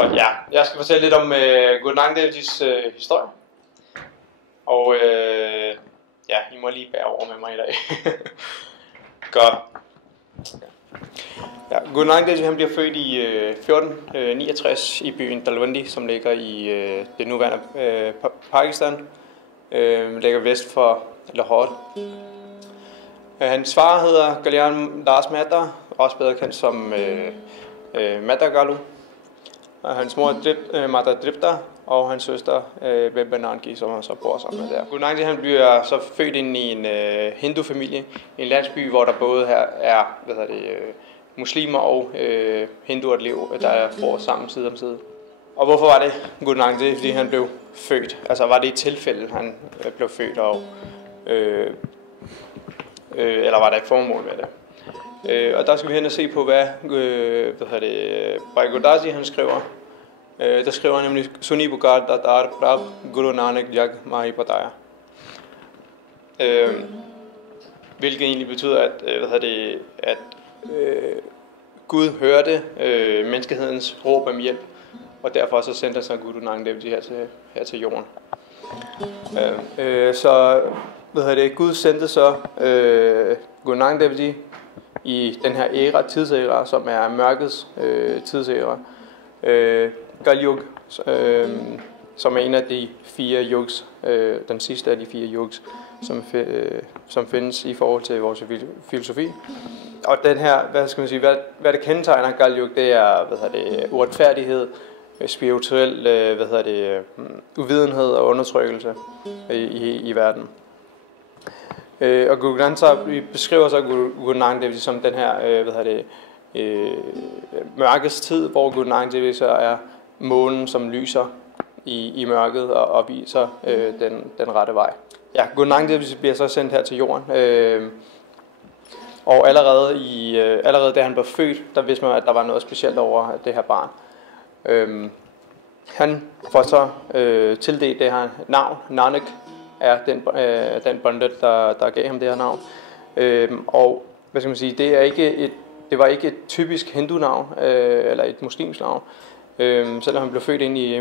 Godt, ja. Jeg skal fortælle lidt om Guru Nanak Dev Jis historie. Og ja, I må lige bære over med mig i dag. Godt. Ja, Guru Nanak Dev Ji, han bliver født i 1469 i byen Talwandi, som ligger i det nuværende Pakistan. Ligger vest for Lahore. Hans far hedder Kalyan Das Mehta, også bedre kendt som Mehta Galu. Og hans mor er Mata Dripta, og hans søster Bebe Nanki, som han så bor sammen med der. Guru Nanak Dev, han bliver så født ind i en hindu-familie, en landsby, hvor der både her er muslimer og hinduer, der bor sammen side om side. Og hvorfor var det Guru Nanak Dev? Fordi han blev født. Altså var det et tilfælde, han blev født, og eller var der et formål med det? Og der skal vi hen og se på, hvad Bhai Gurdas han skriver. Der skriver han nemlig Suni Pukar Datar Prab Guru Nanak Jag Mahi Pataya. Hvilket egentlig betyder, at Gud hørte menneskehedens råb om hjælp, og derfor så sendte sig Guru Nanak Dev Ji her til jorden. Så Gud sendte så Guru Nanak Dev Ji i den her tidsæra, som er mørkets tidsæra. Kali Yuga, som er en af de 4 yugs, den sidste af de 4 yugs, som findes i forhold til vores filosofi. Og den her, hvad det kendetegner Kali Yuga, det er, uretfærdighed, spirituel, uvidenhed og undertrykkelse i verden. Og Guru Granth beskriver så Guru Nanak Dev Ji som den her, mørkets tid, hvor Guru Nanak Dev Ji så er månen, som lyser i mørket og viser den rette vej. Ja, Guru Nanak Dev Ji bliver så sendt her til jorden, og allerede da han blev født, der vidste man, at der var noget specielt over det her barn. Han får så tildelt det her navn. Nanak er den pandit, der gav ham det her navn. Og hvad skal man sige, det var ikke et typisk hindu-navn eller et muslimsk navn, selvom han blev født ind i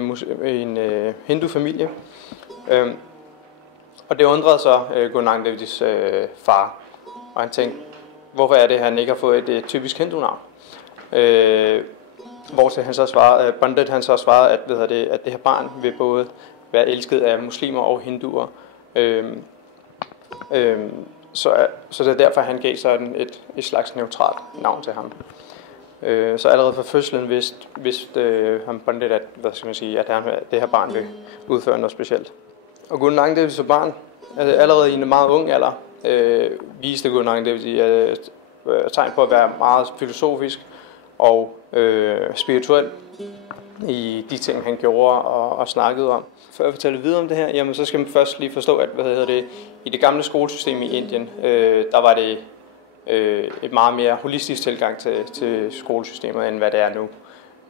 en hindu-familie. Og det undrede så Guru Nanak Dev Jis far, og han tænkte, hvorfor er det, at han ikke har fået et typisk hindu-navn? Hvor han så svarede, Pandit han så svarede, at det her barn vil både være elsket af muslimer og hinduer. Så det er derfor, han gav sådan et slags neutralt navn til ham. Så allerede fra fødslen vidste han Pandit, at det her barn vil udføre noget specielt. Og Guru Nanak Dev Ji som barn, allerede i en meget ung alder, viste Guru Nanak Dev Ji tegn på at være meget filosofisk og spirituel i de ting, han gjorde og snakkede om. Før jeg fortæller videre om det her, jamen, så skal man først lige forstå, at i det gamle skolesystem i Indien, der var det et meget mere holistisk tilgang til skolesystemet, end hvad det er nu,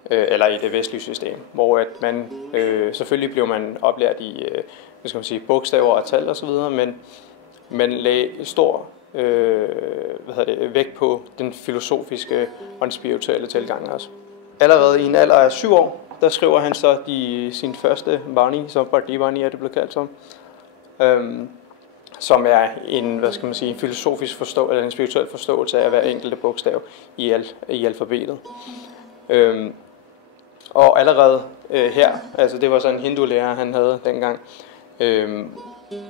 eller i det vestlige system, hvor at man selvfølgelig blev man oplært i bogstaver og tal osv., men man lagde stor vægt på den filosofiske og den spirituelle tilgang også. Allerede i en alder af 7 år, der skriver han så sin første Vani, som Parti Vani er det blevet kaldt som er en, filosofisk forståelse, eller en spirituel forståelse af hver enkelte bogstav i alfabetet. Og allerede her, altså det var sådan en hindu-lærer, han havde dengang,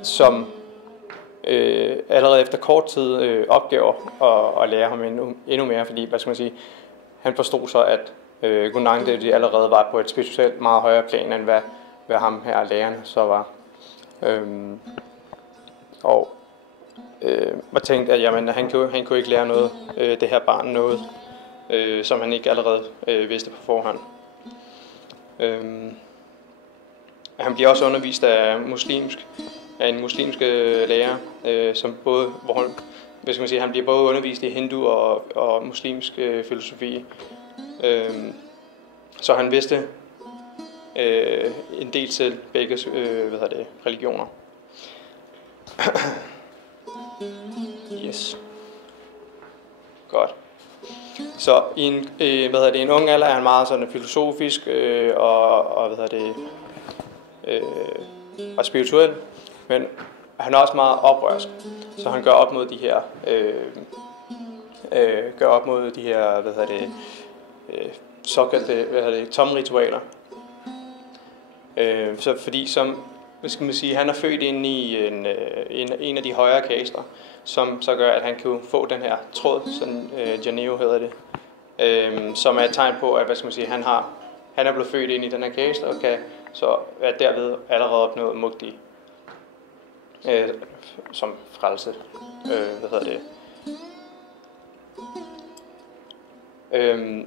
som allerede efter kort tid opgav at lære ham endnu mere, fordi, han forstod så, at Guru Nanak Dev Ji allerede var på et spirituelt meget højere plan, end hvad ham her lærerne så var. Og tænkte, at han kunne ikke lære noget, det her barn noget, som han ikke allerede vidste på forhånd. Han bliver også undervist af en muslimsk lærer, som han bliver både undervist i hindu og muslimsk filosofi. Så han vidste en del til begge religioner. Yes. Godt. Så i en ung alder er han meget sådan filosofisk og spirituel, men han er også meget oprørsk. Så han gør op mod de her såkaldte tomme ritualer. Så fordi han er født ind i en af de højere kaster, som så gør, at han kan få den her tråd, sådan Janeo hedder det, som er et tegn på, at han er blevet født ind i den her kaste, og kan så derved allerede opnå mukti som frelse.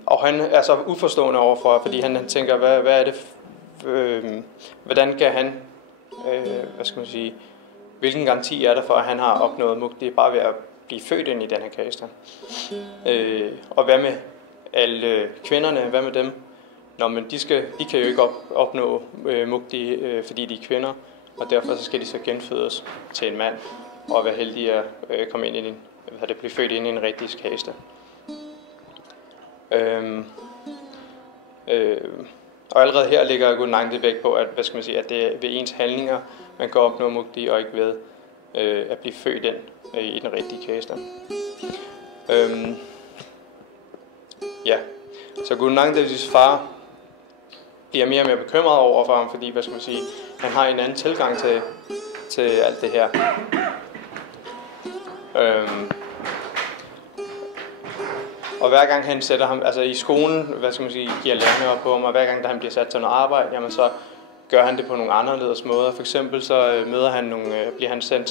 Og han er så uforstående overfor, fordi han tænker, hvad er det, hvordan kan han, hvilken garanti er der for, at han har opnået mukti bare ved at blive født ind i den her kaste? Og hvad med alle kvinderne, hvad med dem? Nå, men de kan jo ikke opnå mukti, fordi de er kvinder, og derfor så skal de så genfødes til en mand, og være heldige at komme ind i blive født ind i en rigtig kaste. Og allerede her ligger Guru Nanak vægt på, at, at det er ved ens handlinger, man kan opnå mukti, og ikke ved at blive født ind i den rigtige kaste. Så Guru Nanak far bliver mere og mere bekymret over for ham, fordi han har en anden tilgang til alt det her. Og hver gang han sætter ham, i skolen, giver lærerne op på ham, og hver gang han bliver sat til noget arbejde, jamen så gør han det på nogle anderledes måder. For eksempel så bliver han sendt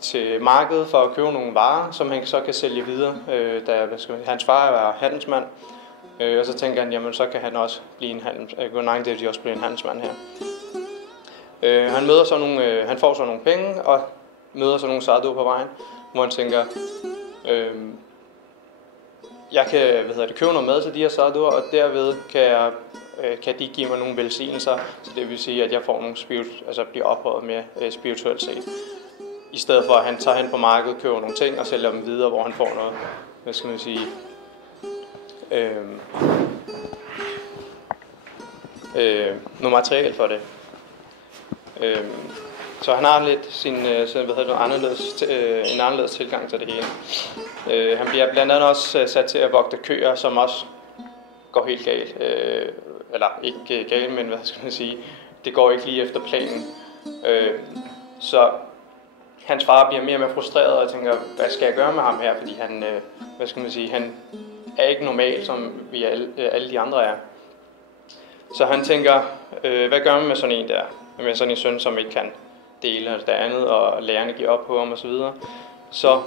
til markedet for at købe nogle varer, som han så kan sælge videre. Hans far er handelsmand, og så tænker han, jamen så kan han også blive en handelsmand her. Han får så nogle penge og møder så nogle sadhu på vejen, hvor han tænker, jeg kan købe noget mad til de her sadhuer, og derved kan de give mig nogle velsignelser, så det vil sige, at jeg får nogle bliver ophøjet mere spirituelt set. I stedet for, at han tager hen på markedet, køber nogle ting og sælger dem videre, hvor han får noget, noget materiale for det. Så han har lidt en anderledes tilgang til det hele. Han bliver blandt andet også sat til at vogte køer, som også går helt galt. Eller ikke galt, men det går ikke lige efter planen. Så hans far bliver mere og mere frustreret og tænker, hvad skal jeg gøre med ham her? Fordi han, han er ikke normal, som vi alle de andre er. Så han tænker, hvad gør man med sådan en der? Med sådan en søn, som ikke kan dele det andet, og lærerne giver op på ham osv. Så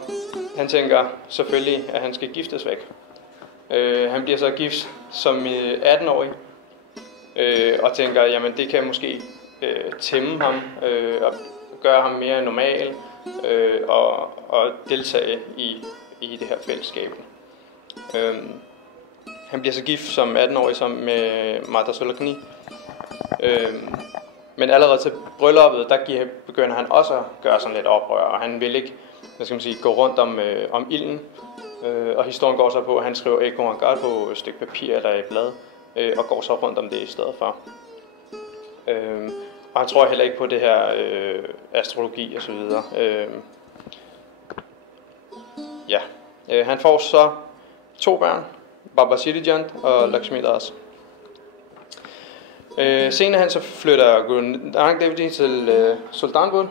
han tænker selvfølgelig, at han skal giftes væk. Han bliver så gift som 18-årig, og tænker, jamen det kan måske tæmme ham, og gøre ham mere normal, og deltage i det her fællesskab. Han bliver så gift som 18-årig med Mata Sulakshmi. Men allerede til brylluppet, der begynder han også at gøre sådan lidt oprør, og han vil ikke gå rundt om ilden. Og historien går så på, at han skriver Eko på et stykke papir eller et blad, og går så rundt om det i stedet for. Og han tror heller ikke på det her astrologi osv. Han får så 2 børn, Baba Siddhijant og Lakshmi Das. Senere hen så flytter Guru Nanak Dev Ji til Sultanpur,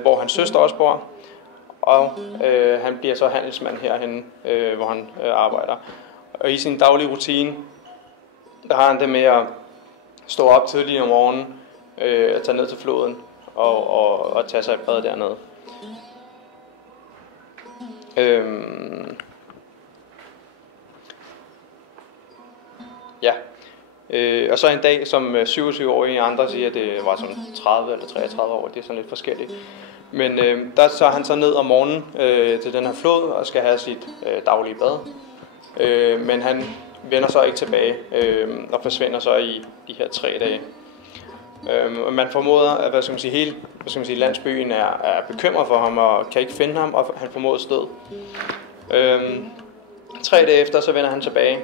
hvor hans søster også bor, og han bliver så handelsmand herhenne, hvor han arbejder. Og i sin daglige rutine, der har han det med at stå op tidligt om morgenen, at tage ned til floden og tage sig et bad dernede. Og så en dag som 27-årig, andre siger, at det var som 30 eller 33 år, det er sådan lidt forskelligt. Men der så han så ned om morgenen til den her flod og skal have sit daglige bad. Men han vender så ikke tilbage og forsvinder så i de her 3 dage. Og man formoder, at hele landsbyen er bekymret for ham og kan ikke finde ham, og han formodes død. 3 dage efter, så vender han tilbage,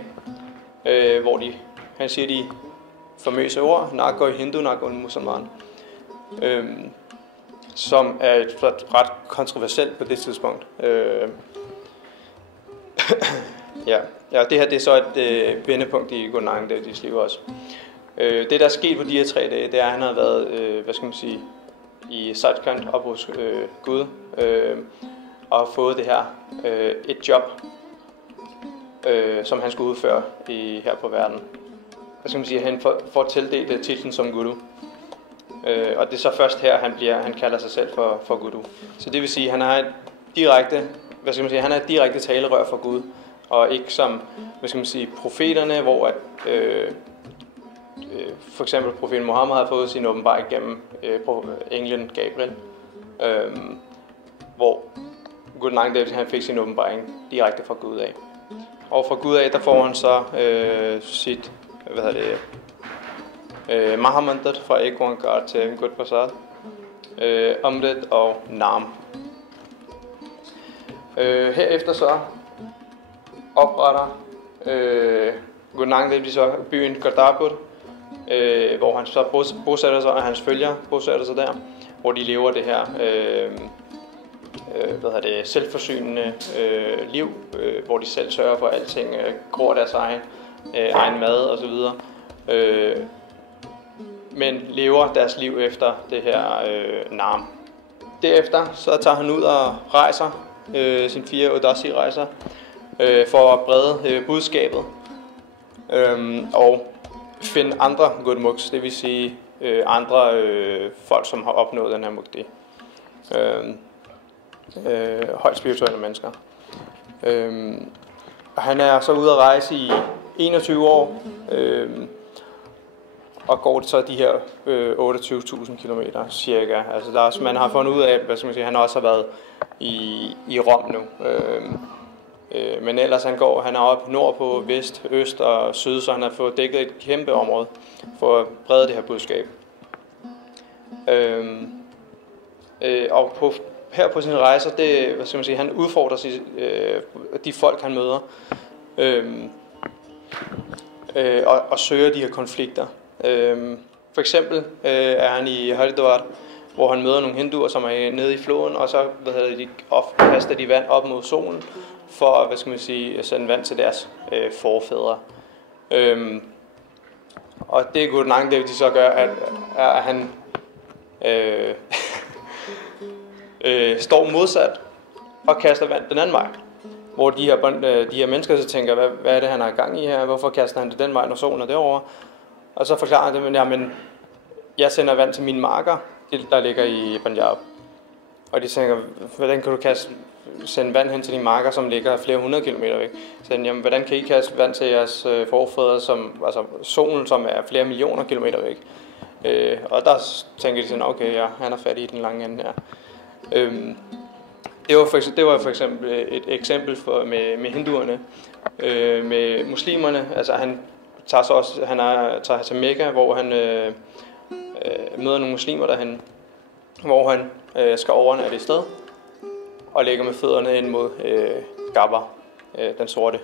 hvor han siger de famøse ord, Nako hindu, Nako musalman, som er et ret kontroversielt på det tidspunkt. Ja, det her det er så et vendepunkt i Guru Nanak Dev Jis liv også. Det der er sket på de her 3 dage, det er, at han har været, i Sachkhand op hos Gud, og har fået det her, et job, som han skulle udføre her på verden. Han får tildelt titlen som guru. Og det er så først her, han kalder sig selv for guru. Så det vil sige, at han har han er et direkte talerør for Gud, og ikke som, profeterne, hvor for eksempel profeten Muhammed har fået sin åbenbaring gennem englen Gabriel, hvor Guru Nanak Dev han fik sin åbenbaring direkte fra Gud af. Og fra Gud af, der får han så sit, Mahamantat fra Ek Oankar til Gud Prasad, Amrit og Nam. Herefter så opretter Guru Nanak Dev så byen Kartarpur, hvor han så bosætter sig, og hans følgere bosætter sig der, hvor de lever det her selvforsynende liv, hvor de selv sørger for alting, gror deres egen mad osv. Men lever deres liv efter det her Nam. Derefter så tager han ud og rejser sine 4 Udasi-rejser for at brede budskabet og finde andre Gurmukhs, det vil sige andre folk, som har opnået den her mukti. Højt spirituelle mennesker. Han er så ude at rejse i 21 år, og går det så de her 28.000 kilometer cirka. Altså man har fundet ud af, han også har været i Rom nu. Men ellers han er op nordpå, vest, øst og syd, så han har fået dækket et kæmpe område for at brede det her budskab. Og her på sine rejser, han udfordrer de folk han møder, og søger de her konflikter. For eksempel er han i Haridwar, hvor han møder nogle hinduer, som er nede i floden, og så kaster de vand op mod solen for at sende vand til deres forfædre. Og det Guru Nanak Dev så gør, at han står modsat og kaster vand den anden vej. Hvor de her mennesker så tænker, hvad er det han har gang i her? Hvorfor kaster han det den vej, når solen er derovre? Og så forklarer han det, men jeg sender vand til mine marker, der ligger i Punjab. Og de tænker, hvordan kan du sende vand hen til dine marker, som ligger flere 100 kilometer væk? Så jamen, hvordan kan I kaste vand til jeres forfædre, solen, som er flere millioner kilometer væk? Og der tænker de sådan, okay, ja, han er fat i den lange ende her. Det var for eksempel et eksempel med hinduerne. Med muslimerne, han tager til Mekka, hvor han møder nogle muslimer derhen, hvor han skal overnatte et sted og lægger med fødderne ind mod Gabbar, den sorte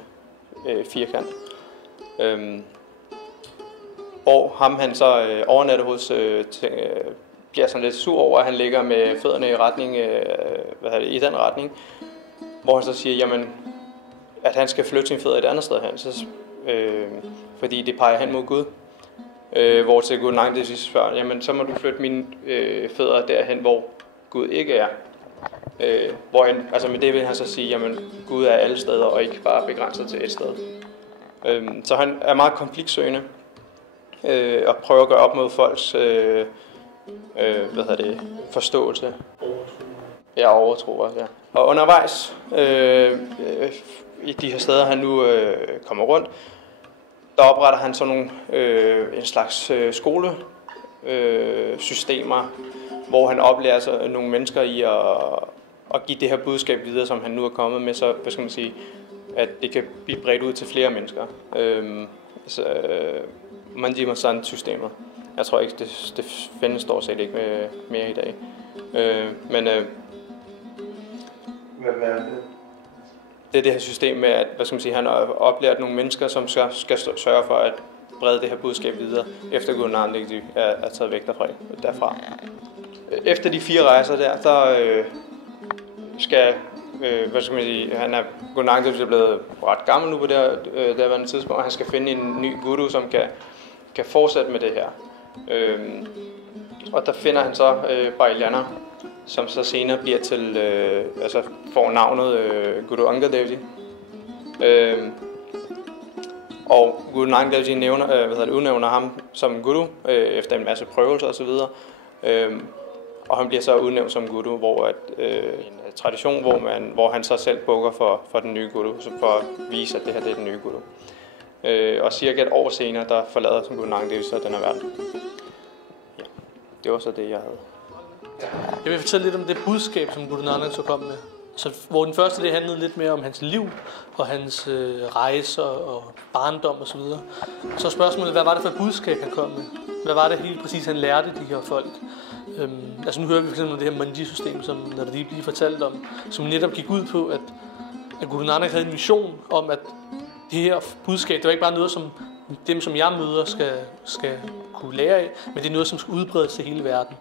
firkant. Og ham han så overnatter hos bliver sådan lidt sur over, at han ligger med fødderne i retning, i den retning, hvor han så siger, jamen, at han skal flytte sine fødder et andet sted hen, fordi det peger hen mod Gud. Hvor til Guru Nanak Dev spørger, jamen, så må du flytte mine fødder derhen, hvor Gud ikke er. Med det vil han så sige, jamen, Gud er alle steder, og ikke bare begrænset til et sted. Så han er meget konfliktsøgende, og prøver at gøre op mod folks forståelse. Ja, overtro også, ja. Og undervejs i de her steder, han nu kommer rundt, der opretter han sådan nogle en slags skolesystemer, hvor han oplærer sig nogle mennesker i at give det her budskab videre, som han nu er kommet med, så at det kan blive bredt ud til flere mennesker. Manjimasan-systemet. Jeg tror ikke, det findes stort set ikke mere i dag. Hvad er det? det er det her system med, at han har oplært nogle mennesker, som skal sørge for at brede det her budskab videre, efter Guru Nanak er taget væk derfra. Efter de 4 rejser der skal, Guru Nanak er blevet ret gammel nu på det derværende tidspunkt, og han skal finde en ny guru, som kan fortsætte med det her. Og der finder han så Bailyana, som så senere bliver til, får navnet Guru Angad Dev Ji. Og Guru Nanak Dev Ji udnævner ham som guru efter en masse prøvelser osv. Og han bliver så udnævnt som guru, hvor en tradition, hvor han så selv bukker for den nye guru, for at vise, at det her det er den nye guru. Og cirka et år senere, der forlader Guru Nanak Dev Ji så den her verden. Ja, det var så det, jeg havde. Jeg vil fortælle lidt om det budskab, som Guru Nanak så kom med. Så, hvor den første det handlede lidt mere om hans liv og hans rejser og barndom og så videre. Så spørgsmålet, hvad var det for et budskab, han kom med? Hvad var det helt præcis, han lærte de her folk? Nu hører vi for eksempel om det her Manji-system, som Naradeep lige fortalte om, som netop gik ud på, at Guru Nanak havde en vision om, at det her budskab, det var ikke bare noget, som dem, som jeg møder, skal kunne lære af, men det er noget, som skal udbredes til hele verden.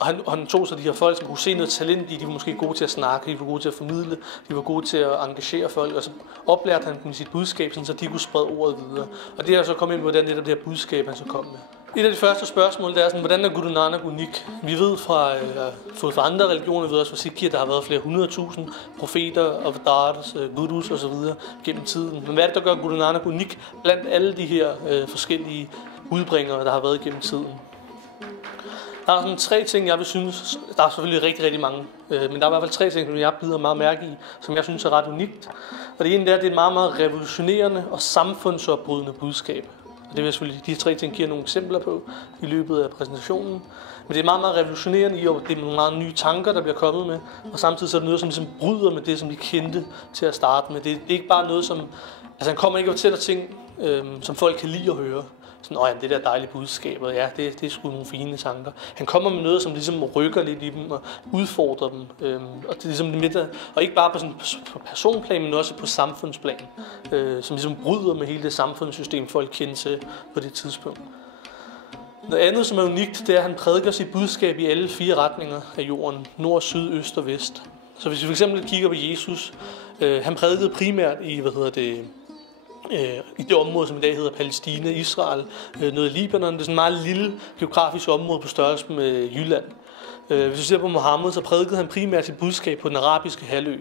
Og han tog så de her folk, som kunne se noget talent i, de var måske gode til at snakke, de var gode til at formidle, de var gode til at engagere folk, og så oplærte han dem sit budskab, så de kunne sprede ordet videre. Og det er så kommet ind på det her budskab, han så kom med. Et af de første spørgsmål, det er sådan, hvordan er Guru Nanak unik? Vi ved fra andre religioner, vi ved også fra Sikher, der har været flere 100.000 profeter, avatars, gurus osv. gennem tiden. Men hvad er det, der gør Guru Nanak unik blandt alle de her forskellige udbringere, der har været gennem tiden? Der er sådan 3 ting, jeg vil synes, der er selvfølgelig rigtig, rigtig mange, men der er i hvert fald 3 ting, som jeg bider meget mærke i, som jeg synes er ret unikt. Og det ene er, at det er et meget, meget revolutionerende og samfundsopbrydende budskab. Og det vil jeg selvfølgelig, de 3 ting giver nogle eksempler på i løbet af præsentationen. Men det er meget, meget revolutionerende i, at det er nogle meget nye tanker, der bliver kommet med, og samtidig så er det noget, som ligesom bryder med det, som vi kendte til at starte med. Det er ikke bare noget, som... Altså han kommer ikke og fortæller ting, som folk kan lide at høre. Sådan, det der dejlige budskab, og ja, det er sgu nogle fine tanker. Han kommer med noget, som ligesom rykker lidt i dem og udfordrer dem. Og det er ligesom og ikke bare på personplan, men også på samfundsplan. Som ligesom bryder med hele det samfundssystem, folk kender til på det tidspunkt. Noget andet, som er unikt, det er, at han prædiker sit budskab i alle 4 retninger af jorden. Nord, syd, øst og vest. Så hvis vi for eksempel kigger på Jesus, han prædikede primært i, i det område, som i dag hedder Palæstina, Israel, noget i Libanon. Det er sådan et meget lille geografisk område på størrelse med Jylland. Hvis vi ser på Mohammed, så prædikede han primært sit budskab på den arabiske halvø.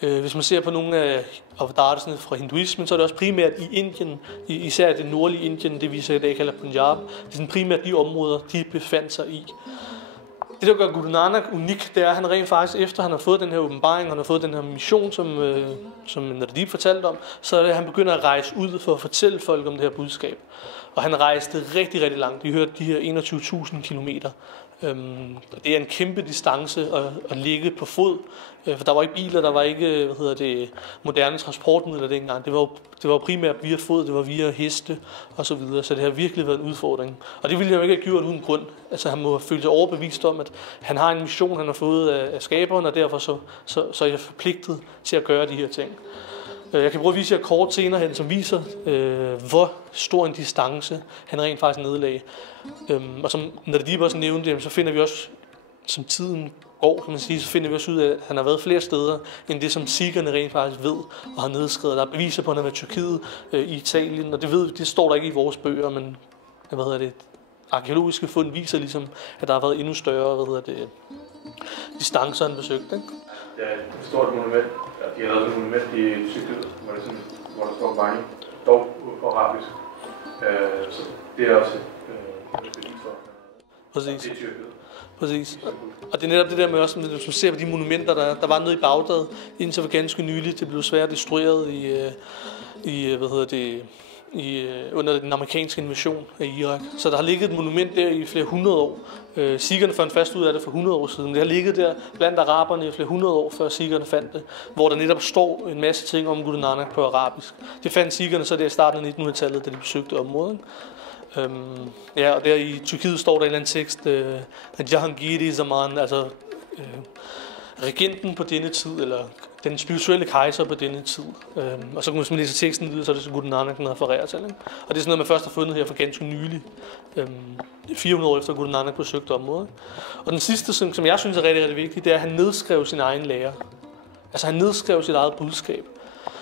Hvis man ser på nogle af avatarsene fra hinduismen, så er det også primært i Indien, især det nordlige Indien, det vi så i dag kalder Punjab. Det er sådan primært de områder, de befandt sig i. Det, der gør Guru Nanak unik, det er, at han rent faktisk, efter han har fået den her åbenbaring, han har fået den her mission, som Naradeep fortalte om, så er det, at han begynder at rejse ud for at fortælle folk om det her budskab. Og han rejste rigtig, rigtig langt. Vi hørte de her 21.000 kilometer. Det er en kæmpe distance at ligge på fod, for der var ikke biler, der var ikke moderne transportmidler dengang. Det var primært via fod, det var via heste og så videre, så det har virkelig været en udfordring. Og det ville jeg jo ikke have gjort uden grund. Altså han må have følt sig overbevist om, at han har en mission, han har fået af skaberen, og derfor så er jeg forpligtet til at gøre de her ting. Jeg kan prøve at vise jer kort senere hen, som viser, hvor stor en distance han rent faktisk nedlagde. Og som Naradeep også nævnte, så finder vi også, som tiden går, kan man sige, så finder vi også ud af, at han har været flere steder, end det som sikherne rent faktisk ved og har nedskrevet. Der er beviser på, at han har været i Tyrkiet, i Italien, og det står der ikke i vores bøger, men arkeologiske fund viser ligesom, at der har været endnu større, distancer han besøgte, ikke? Ja, et stort monument. De har lavet et monument i Tyrkiet, hvor der står Bani, dog på arabisk. Så det er også et bevis for, Præcis. det er Tyrkiet. Præcis. Og det er netop det der med også, hvis man ser på de monumenter, der var nede i Bagdad, indtil for ganske nyligt, det blev svært destrueret under den amerikanske invasion af Irak. Så der har ligget et monument der i flere 100 år. Sikherne fandt først ud af det for 100 år siden. Det har ligget der blandt araberne i flere 100 år, før sikherne fandt det, hvor der netop står en masse ting om Guru Nanak på arabisk. Det fandt sikherne så der i starten af 1900-tallet, da de besøgte området. Og der i Tyrkiet står der en eller anden tekst, Jahangir-i Zaman, altså regenten på denne tid, eller den spirituelle kejser på denne tid. Og så kan man simpelthen læse teksten videre, så er det så Guru Nanak, den refererer til. Ikke? Og det er sådan noget, man først har fundet her for ganske nylig. 400 år efter Guru Nanak besøgte området. Og den sidste, som jeg synes er rigtig, rigtig vigtig, det er, at han nedskrev sin egen lære. Altså han nedskrev sit eget budskab.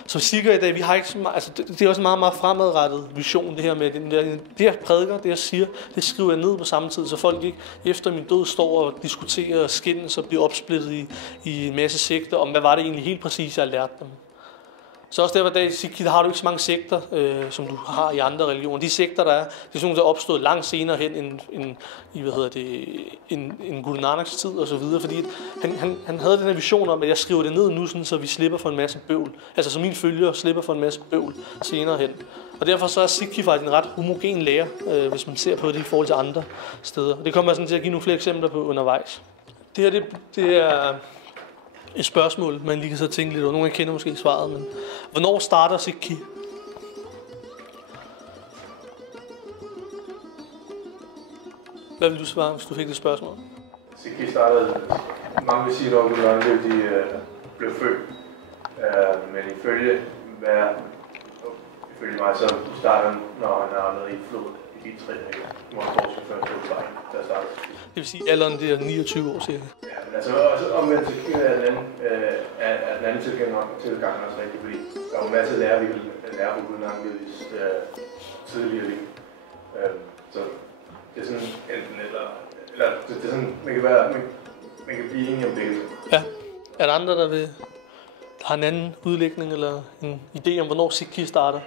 Så Sikher i dag, vi har ikke så meget, altså det er også en meget, meget fremadrettet vision, det her med, det jeg prædiker, det jeg siger, det skriver jeg ned på samme tid, så folk ikke efter min død står og diskuterer og skændes og bliver opsplittet i en masse sekter om, hvad var det egentlig helt præcis, jeg har lært dem. Så også der i Sikhi, der har du ikke så mange sekter, som du har i andre religioner. De sekter, der er, det er sådan nogle, der er opstået langt senere hen end Guru Nanaks tid og så videre, fordi han havde den her vision om, at jeg skriver det ned nu, sådan, så vi slipper for en masse bøvl. Altså så mine følgere slipper for en masse bøvl senere hen. Og derfor så er Sikhi faktisk en ret homogen lære, hvis man ser på det i forhold til andre steder. Det kommer jeg sådan til at give nogle flere eksempler på undervejs. Det her, det er et spørgsmål, man lige kan så tænke lidt over. Nogle af jer kender måske svaret, men hvornår starter Sikhi? Hvad vil du svare, hvis du fik det spørgsmål? Sikhi startede, mange vil sige, når de blev født. Men ifølge mig, så starter når han er nede i flod i de 3 dage. Hvor han forsker før flodvejen, der starter. Det vil sige, alderen det er 29 år cirka. Ja, men altså også omvendt til er den anden tilgang også rigtig, fordi der er jo masser af lærer, vi vil lære på Guru Nanak tidligere liv. Så det er sådan enten eller det er sådan, man kan blive enige om det. Ja. Er der andre, der har en anden udlægning eller en idé om, hvornår Sikhi starter?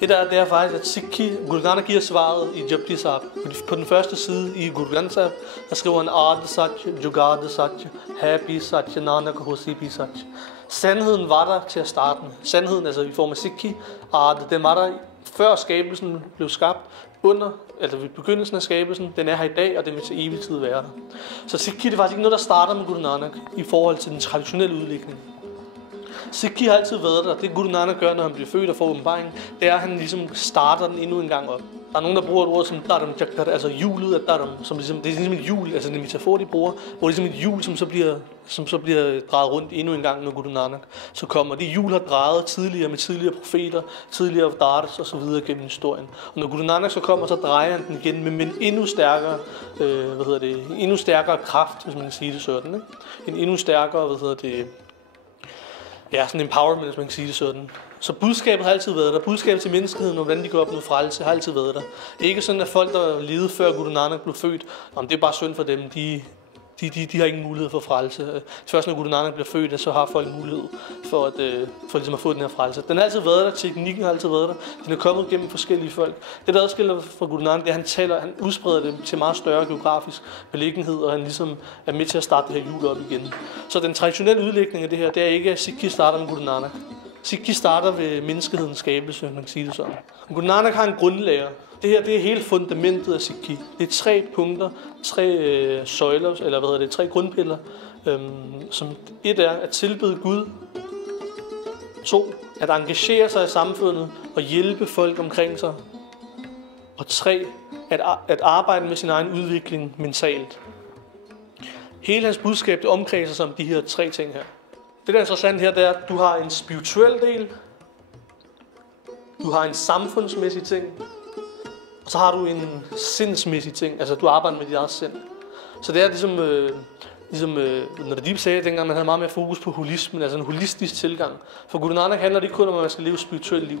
Det er faktisk, at Sikhi, Guru Nanak giver svaret i Japji Sahib. På den første side i Guru Granth Sahib, der skriver han Ad Satya, Jugad Satya, Happy Satya, Nanak Hosipi Satya. Sandheden var der til at starte med. Sandheden, altså i form af Sikhi, den var der før skabelsen blev skabt, ved begyndelsen af skabelsen, den er her i dag, og den vil til evig tid være der. Så Sikhi, det er faktisk ikke noget, der starter med Guru Nanak i forhold til den traditionelle udvikling. Sikhi har altid været der. Det Guru Nanak gør, når han bliver født og får åbenbaring, det er, at han ligesom starter den endnu en gang op. Der er nogen, der bruger et ord som Dharam Chakra, altså hjulet af Dharam, som ligesom, det er ligesom et hjul, altså en metafor, de bruger, hvor det er ligesom et hjul, som så bliver drejet rundt endnu en gang, når Guru Nanak så kommer. Det hjul har drejet tidligere med tidligere profeter, tidligere avdars og så videre gennem historien. Og når Guru Nanak så kommer, så drejer han den igen med en endnu stærkere, endnu stærkere kraft, hvis man kan sige det sådan, ikke? En endnu stærkere, sådan empowerment, hvis man kan sige det sådan. Så budskabet har altid været der. Budskabet til menneskeheden og hvordan de kan opnå frelse har altid været der. Det er ikke sådan, at folk, der levede før Guru Nanak blev født, det er bare synd for dem. De har ingen mulighed for frelse. Først når Guru Nanak bliver født, så har folk mulighed for ligesom at få den her frelse. Den har altid været der, teknikken har altid været der. Den er kommet gennem forskellige folk. Det der adskiller fra Guru Nanak, det er, at han udspreder det til meget større geografisk beliggenhed, og han ligesom er med til at starte det her hjul op igen. Så den traditionelle udlægning af det her, det er ikke, at Sikhi starter med Guru Nanak. Sikhi starter ved menneskehedens skabelse, man kan sige det sådan. Guru Nanak har en grundlære. Det her, det er hele fundamentet af Sikhi. Det er 3 punkter, 3 søjler, eller 3 grundpiller, som et er at tilbede Gud, 2 at engagere sig i samfundet og hjælpe folk omkring sig, og 3 at arbejde med sin egen udvikling mentalt. Hele hans budskab, det omkredser sig om de her 3 ting her. Det der er interessant her, det er, at du har en spirituel del, du har en samfundsmæssig ting, og så har du en sindsmæssig ting, altså du arbejder med dit eget sind. Så det er ligesom når det sagde, dengang man havde meget mere fokus på holismen, altså en holistisk tilgang. For Guru Nanak handler det ikke kun om, at man skal leve et spirituelt liv.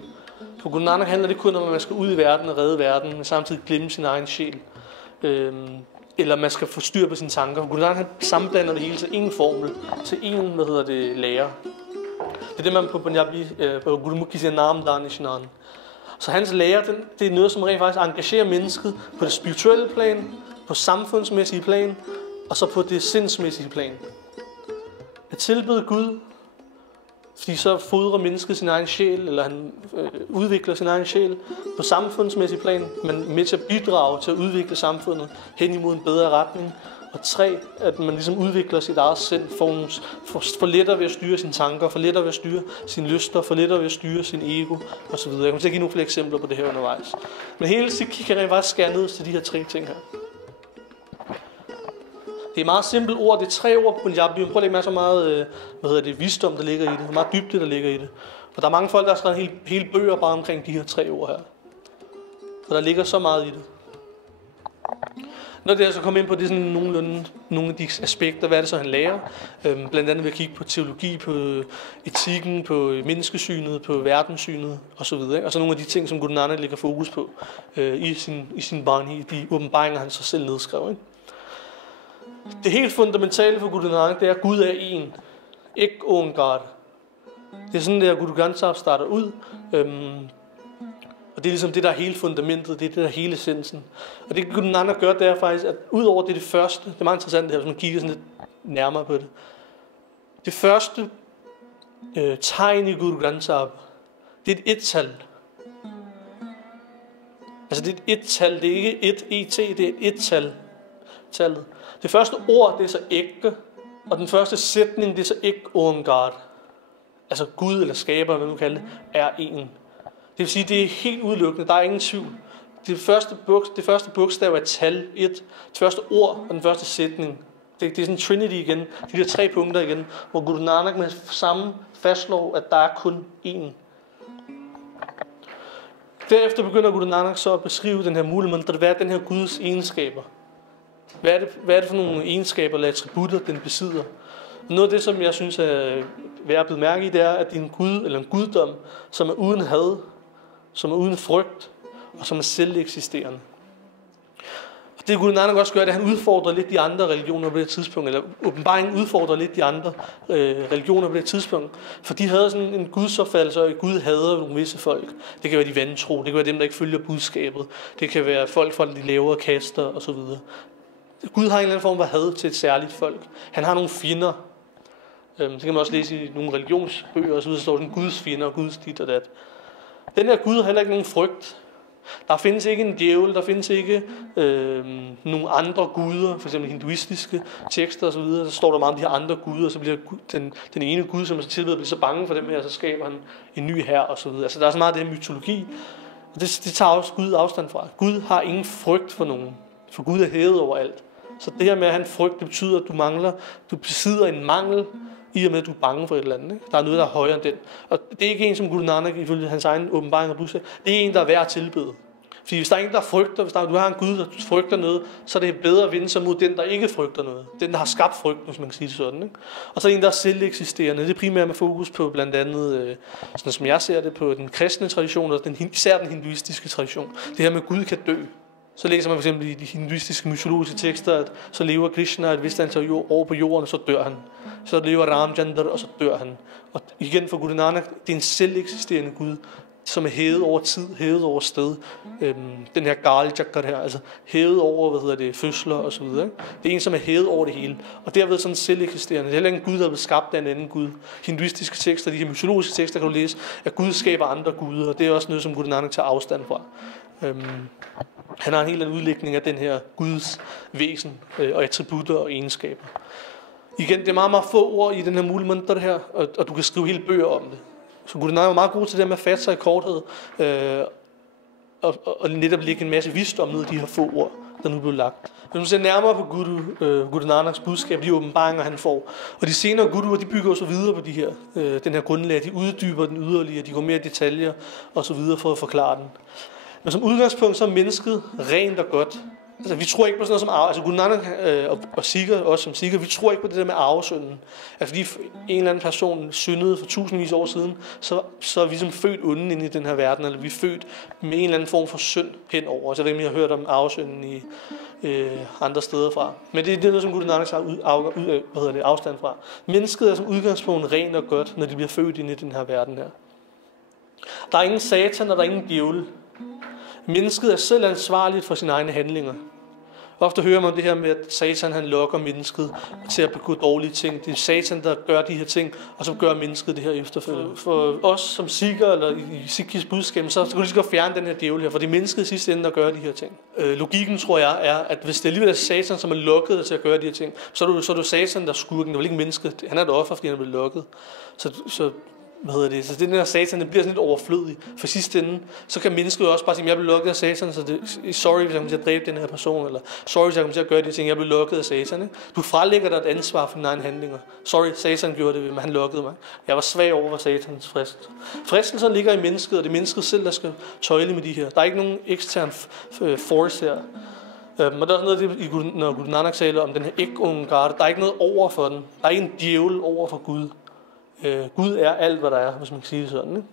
For Guru Nanak handler det kun om, at man skal ud i verden og redde verden, men samtidig glemme sin egen sjæl. Eller man skal få styr på sine tanker. Guru Nanak sammenblander det hele til en formel, til en, lære. Det er det, man på Punjabi, på Gurumukhi siger, Naam Dhan Ishnan. Så hans lære, det er noget, som rent faktisk engagerer mennesket på det spirituelle plan, på samfundsmæssige plan, og så på det sindsmæssige plan. At tilbede Gud, fordi så fodrer mennesket sin egen sjæl, eller han udvikler sin egen sjæl på samfundsmæssig plan, men med til at bidrage til at udvikle samfundet hen imod en bedre retning. Og 3, at man ligesom udvikler sit eget sind, for lettere ved at styre sine tanker, for lettere ved at styre sine lyster, for lettere ved at styre sin ego osv. Jeg kommer til at give nogle flere eksempler på det her undervejs. Men hele Sikhi kan rent faktisk skære ned til de her 3 ting her. Det er meget simpelt ord. Det er 3 ord på Punjabi. Man prøver at lægge så meget visdom, der ligger i det. Meget dybde, der ligger i det. Og der er mange folk, der har skrevet hele bøger bare omkring de her 3 ord her. Og der ligger så meget i det. Når det altså kommer ind på, det er sådan nogenlunde nogle af de aspekter, hvad er det så, han lærer? Blandt andet ved at kigge på teologi, på etikken, på menneskesynet, på verdenssynet osv. Og så nogle af de ting, som Guru Nanak lægger fokus på i sin barn, i de åbenbaringer, han så selv nedskrev. Ikke? Det helt fundamentale for Guru Nanak, det er, at Gud er en. Ikke Onkar. Det er sådan, at Guru Granth Sahib starter ud. Og det er ligesom det, der er hele fundamentet, det er det, der er hele essensen. Og det Guru Nanak gør, det er faktisk, at udover det første, det er meget interessant det her, hvis man kigger sådan lidt nærmere på det. Det første tegn i Guru Granth Sahib, det er et et-tal. Altså det er et et-tal, det er ikke et et, det er et et-tal. Tallet. Det første ord, det er så ægte, og den første sætning, det er så ikke Onkar. Altså Gud eller skaber, hvad man kalder det, er en. Det vil sige, det er helt udelukkende, der er ingen tvivl. Det første bogstav er tal 1, det første ord og den første sætning. Det er sådan Trinity igen, de der 3 punkter igen, hvor Guru Nanak med samme fastslår, at der er kun én. Derefter begynder Guru Nanak så at beskrive den her mulighed, hvad er den her Guds egenskaber? Hvad er det for nogle egenskaber eller attributter, den besidder? Noget af det, som jeg synes er værd at bide mærke i, det er, at det er en Gud eller en guddom, som er uden had, som er uden frygt, og som er selveksisterende. Og det Guru Nanak også gør, det er, at han udfordrer lidt de andre religioner på det tidspunkt, eller åbenbaringen udfordrer lidt de andre religioner på det tidspunkt, for de havde sådan en gudsopfattelse, og Gud hader nogle visse folk. Det kan være de vantro, det kan være dem, der ikke følger budskabet, det kan være folk fra de lavere kaster osv. Gud har en eller anden form for had til et særligt folk. Han har nogle fjender. Det kan man også læse i nogle religionsbøger, og så står der Guds fjender og Guds dit og dat. Den her Gud har heller ikke nogen frygt. Der findes ikke en djævel, der findes ikke nogle andre guder, for eksempel hinduistiske tekster osv. Så står der meget om de her andre guder, og så bliver den ene Gud, som er så tilbedt, bliver så bange for dem her, og så skaber han en ny hær osv. Altså der er så meget af det her mytologi, og det tager også Gud afstand fra. Gud har ingen frygt for nogen, for Gud er hævet over alt. Så det her med at have en frygt, det betyder, at du besidder en mangel, i og med at du er bange for et eller andet. Ikke? Der er noget, der er højere end den. Og det er ikke en, som Guru Nanak, ifølge hans egen åbenbaring og budskab, det er en, der er værd at tilbede. Fordi hvis der er en, der frygter, hvis du har en Gud, der frygter noget, så er det bedre at vende sig mod den, der ikke frygter noget. Den, der har skabt frygt, hvis man kan sige det sådan. Ikke? Og så er en, der er selveksisterende. Det er primært med fokus på blandt andet, sådan som jeg ser det, på den kristne tradition, og især den hinduistiske tradition. Det her med, at Gud kan dø. Så læser man for eksempel i de hinduistiske mytologiske tekster, at så lever Krishna et vist antal år på jorden, og så dør han. Så lever Ramchandra, og så dør han. Og igen for Guru Nanak, det er en selveksisterende Gud, som er hævet over tid, hævet over sted. Den her Gal-chakra her, altså hævet over, fødsler og så videre. Det er en, som er hævet over det hele. Og derved sådan selveksisterende. Det er heller ikke en Gud, der er blevet skabt af en anden Gud. Hinduistiske tekster, de her mytologiske tekster, kan du læse, at Gud skaber andre guder, og det er også noget, som Guru Nanak tager afstand fra. Han har en helt anden udlægning af den her Guds væsen og attributter og egenskaber. Igen, det er meget, meget få ord i den her mulighed her, og du kan skrive hele bøger om det. Så Guru Nanak er meget god til det med at fatte sig i korthed, og netop lægge en masse visdom ned i de her få ord, der nu blev lagt. Hvis man ser nærmere på Guru Nanaks budskab, de åbenbaringer, han får, og de senere guruer, de bygger så videre på de her, den her grundlag, de uddyber den yderligere, de går mere i detaljer og så videre for at forklare den. Men som udgangspunkt, så er mennesket rent og godt. Altså, vi tror ikke på sådan noget som arve. Altså, Guru Nanak og Sikher, også som Sikher, vi tror ikke på det der med arvesynden. At fordi en eller anden person syndede for tusindvis år siden, så er vi som født onde ind i den her verden, eller vi er født med en eller anden form for synd henover. Altså, jeg ved ikke, om I har hørt om arvesynden i andre steder fra. Men det er noget, som Guru Nanak tager afstand fra. Mennesket er som udgangspunkt rent og godt, når de bliver født ind i den her verden her. Der er ingen satan, og der er ingen djævel. Mennesket er selv ansvarligt for sine egne handlinger. Ofte hører man det her med, at Satan han lokker mennesket til at begå dårlige ting. Det er Satan, der gør de her ting, og så gør mennesket det her efterfølgende. For os som Sikher, eller i Sikhs budskab, så kan du lige så godt fjerne den her djævel her, for det er mennesket i sidste ende, der gør de her ting. Logikken, tror jeg, er, at hvis det alligevel er Satan, som er lukket til at gøre de her ting, så er det Satan, der er skurken. Det er vel ikke mennesket. Han er et offer, fordi han er blevet lukket. Så Så det den her satan, det bliver sådan lidt overflødig. For sidste ende, så kan mennesket også bare sige, jeg blev lukket af satan, så sorry, hvis jeg kommer til at dræbe den her person, eller sorry, hvis jeg kommer til at gøre de ting, jeg blev lukket af satan. Ikke? Du fralægger dig et ansvar for dine egne handlinger. Sorry, satan gjorde det, men han lukkede mig. Jeg var svag over for satans fristelse. Fristelsen ligger i mennesket, og det er mennesket selv, der skal tøjle med de her. Der er ikke nogen ekstern force her. Men der er noget, når Guru Nanak taler om den her ikke-ungarde, der er ikke noget over for den. Der er ikke en djævel over for Gud. Gud er alt, hvad der er, hvis man kan sige det sådan. Ikke?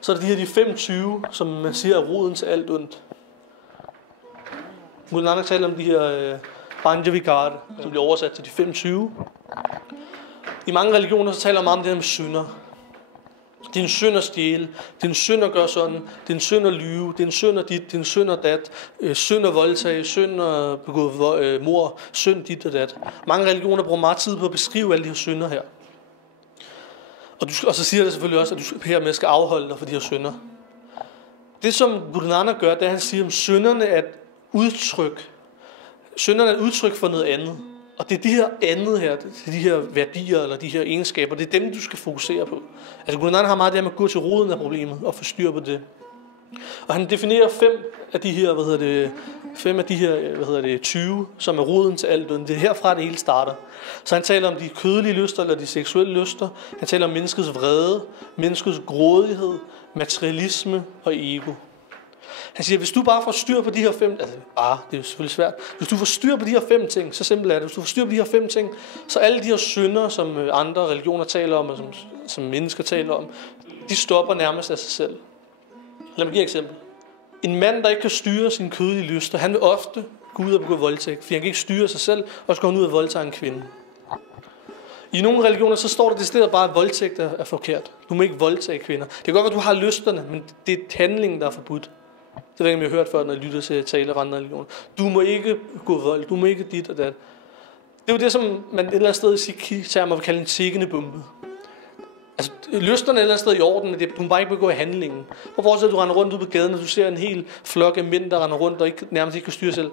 Så er der de 25, som man siger er roden til alt ondt. Guru Nanak taler om de her Panjavikar, som bliver oversat til de 25. I mange religioner så taler man meget om det her med synder. Det er en synd at stjæle, det er en synd at gøre sådan, det er en synd at lyve, det er en synd at dit, det er en synd at dat, synd at voldtage, synd at begå mord, synd dit og dat. Mange religioner bruger meget tid på at beskrive alle de her synder her. Og så siger det selvfølgelig også, at du hermed skal afholde dig for de her synder. Det som Guru Nanak gør, det er, at han siger, at synderne er et udtryk. Synderne er et udtryk for noget andet. Og det er de her andet her, det er de her værdier eller de her egenskaber, det er dem, du skal fokusere på. Altså Guru Nanak har meget det her med at gå til roden af problemet og få styr på det. Og han definerer 5 af de her 20, som er roden til alt. Det er herfra, det hele starter. Så han taler om de kødelige lyster eller de seksuelle lyster. Han taler om menneskets vrede, menneskets grådighed, materialisme og ego. Han siger, hvis du bare får styr på de her 5, altså det er jo selvfølgelig svært. Hvis du får styr på de her 5 ting, så simpelt er det. Hvis du får styr på de her 5 ting, så alle de her synder, som andre religioner taler om, og som mennesker taler om, de stopper nærmest af sig selv. Lad mig give et eksempel. En mand, der ikke kan styre sin kødelige lyster, han vil ofte gå ud og begå voldtægt, fordi han kan ikke styre sig selv, og så går han ud og voldtager en kvinde. I nogle religioner, så står der det sted bare, at voldtægt er forkert. Du må ikke voldtage kvinder. Det kan godt være, at du har lysterne, men det er handlingen, der er forbudt. Det ved jeg, om jeg har hørt før, når jeg lytter til taler andre religioner. Du må ikke gå vold, du må ikke dit og dat. Det er jo det, som man et eller andet sted i Sikh-termer vil kalde en tikkende bombe. Altså, lysterne er et eller andet sted i orden, men du må bare ikke begå i handlingen. Hvorfor også, at du render rundt ude på gaden, og du ser en hel flok af mænd, der render rundt og nærmest ikke kan styre selv.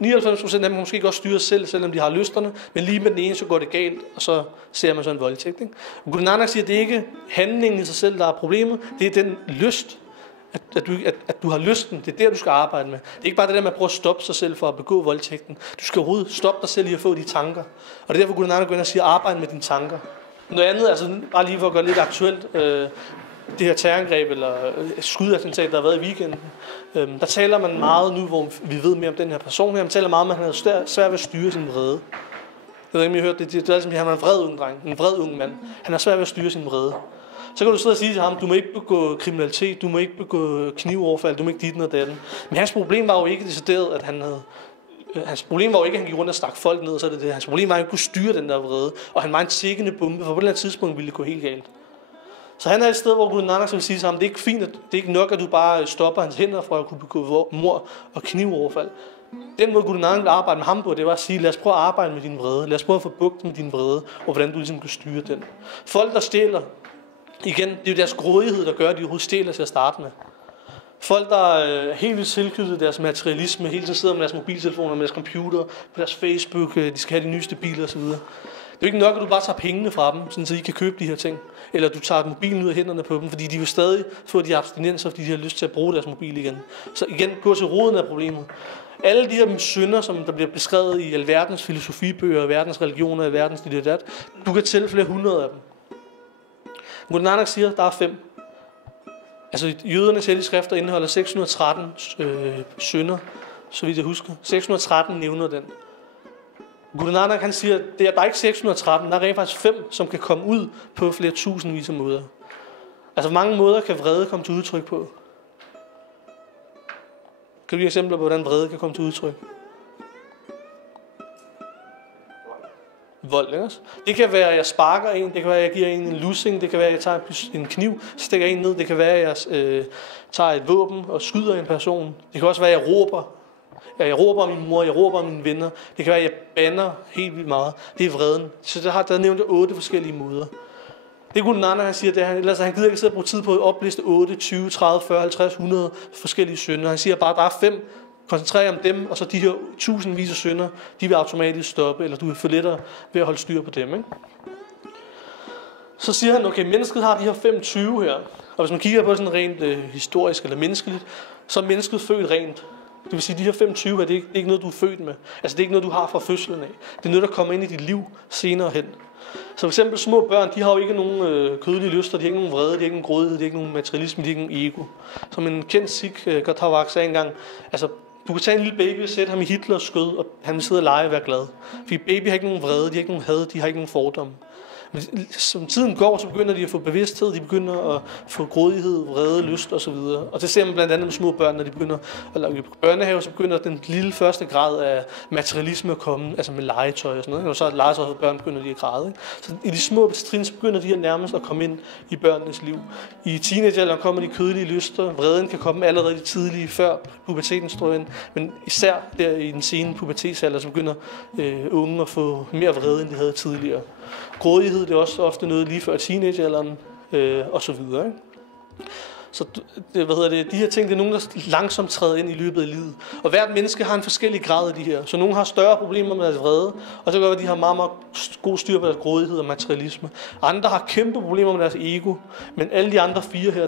99% af dem kan måske godt styre selv, selvom de har lysterne, men lige med den ene, så går det galt, og så ser man så en voldtægt. Ikke? Guru Nanak siger, at det er ikke handlingen i sig selv, der er problemet, det er den lyst, at du har lysten. Det er der, du skal arbejde med. Det er ikke bare det der med at prøve at stoppe sig selv for at begå voldtægten. Du skal overhovedet stoppe dig selv i at få de tanker. Og det er derfor, Guru Nanak går ind og siger, arbejde med dine tanker. Noget andet, altså bare lige for at gøre lidt aktuelt, det her terrorangreb eller skudattentat, der har været i weekenden, der taler man meget nu, hvor vi ved mere om den her person her, man taler meget om, at han havde svært ved at styre sin vrede. Jeg ved ikke, om I har hørt det. Det er som, han var en vred ung dreng, en vred ung mand. Han har svært ved at styre sin vrede. Så kan du sidde og sige til ham, du må ikke begå kriminalitet, du må ikke begå knivoverfald, du må ikke dit og datten. Men hans problem var jo ikke decideret, at han havde... Hans problem var jo ikke, at han gik rundt og stak folk ned, og så er det det. Hans problem var, at han kunne styre den der vrede, og han var en tikkende bombe, for på et eller andet tidspunkt ville det gå helt galt. Så han er et sted, hvor Guru Nanak vil sige til ham, det er ikke fint, det er ikke nok, at du bare stopper hans hænder fra at kunne begå mord og knivoverfald. Den måde Guru Nanak arbejde med ham på, det var at sige, lad os prøve at arbejde med din vrede, lad os prøve at få bugt med din vrede, og hvordan du ligesom kan styre den. Folk, der stjæler, igen, det er jo deres grådighed, der gør, at de overhovedet stjæler til at starte med. Folk, der er helt vildt tilknyttet deres materialisme, hele tiden sidder med deres mobiltelefoner, med deres computer, på deres Facebook, de skal have de nyeste biler osv. Det er jo ikke nok, at du bare tager pengene fra dem, sådan så de kan købe de her ting. Eller du tager mobilen ud af hænderne på dem, fordi de vil stadig få de abstinenser, fordi de har lyst til at bruge deres mobil igen. Så igen, gå til roden af problemet. Alle de her synder, som der bliver beskrevet i alverdens filosofibøger, alverdens religioner, alverdens dit og dat, du kan tælle flere 100 af dem. Guru Nanak siger, at der er 5. Altså jødernes hellige skrifter indeholder 613 synder, så vidt jeg husker. 613 nævner den. Guru Nanak han siger, at der er ikke 613, der er rent faktisk 5, som kan komme ud på flere tusindvis af måder. Altså hvor mange måder kan vrede komme til udtryk på? Kan du give eksempler på, hvordan vrede kan komme til udtryk? Vold, ikke? Det kan være, at jeg sparker en, det kan være, at jeg giver en lussing, det kan være, at jeg tager en kniv, stikker en ned, det kan være, at jeg tager et våben og skyder en person. Det kan også være, at jeg råber. Jeg råber om min mor, jeg råber om mine venner. Det kan være, at jeg bander helt vildt meget. Det er vreden. Så der nævnt 8 forskellige måder. Det er Guru Nanak, han siger, det er, ellers han gider ikke sidde og bruge tid på at opliste 8, 20, 30, 40, 50, 100 forskellige synder. Han siger bare, at der er 5. Koncentrer om dem, og så de her tusindvis af synder, de vil automatisk stoppe, eller du vil få lettere ved at holde styr på dem. Ikke? Så siger han, okay, mennesket har de her 25 her. Og hvis man kigger på sådan rent historisk eller menneskeligt, så er mennesket født rent. Det vil sige, at de her 25 her, det er ikke noget, du er født med. Altså det er ikke noget, du har fra fødslen af. Det er noget, der kommer ind i dit liv senere hen. Så for eksempel små børn, de har jo ikke nogen kødelige lyster, de har ikke nogen vrede, de har ikke nogen grådighed, de har ikke nogen materialisme, de har ikke nogen ego. Som en kendt Sikh, Gathavak, sagde engang, altså du kan tage en lille baby og sætte ham i Hitlers skød, og han vil sidde og lege og være glad. Fordi baby har ikke nogen vrede, de har ikke nogen had, de har ikke nogen fordomme. Men som tiden går, så begynder de at få bevidsthed, de begynder at få grådighed, vrede, lyst osv. Og det ser man blandt andet med små børn, når de begynder at lave børnehave, så begynder den lille første grad af materialisme at komme, altså med legetøj og sådan noget. Og så legetøj for børn begynder de at græde. Ikke? Så i de små trin, så begynder de her nærmest at komme ind i børnenes liv. I teenagealderen kommer de kødelige lyster, vreden kan komme allerede tidlige før puberteten står ind, men især der i den sene pubertetsalder, så begynder unge at få mere vrede, end de havde tidligere. Grådighed, det er også ofte noget lige før teenagealderen, og så videre. Ikke? Så de her ting, det er nogen, der langsomt træder ind i løbet af livet. Og hvert menneske har en forskellig grad af de her. Så nogle har større problemer med deres vrede, og så gør det, at de har meget, meget god styr på deres grådighed og materialisme. Andre har kæmpe problemer med deres ego, men alle de andre 4 her,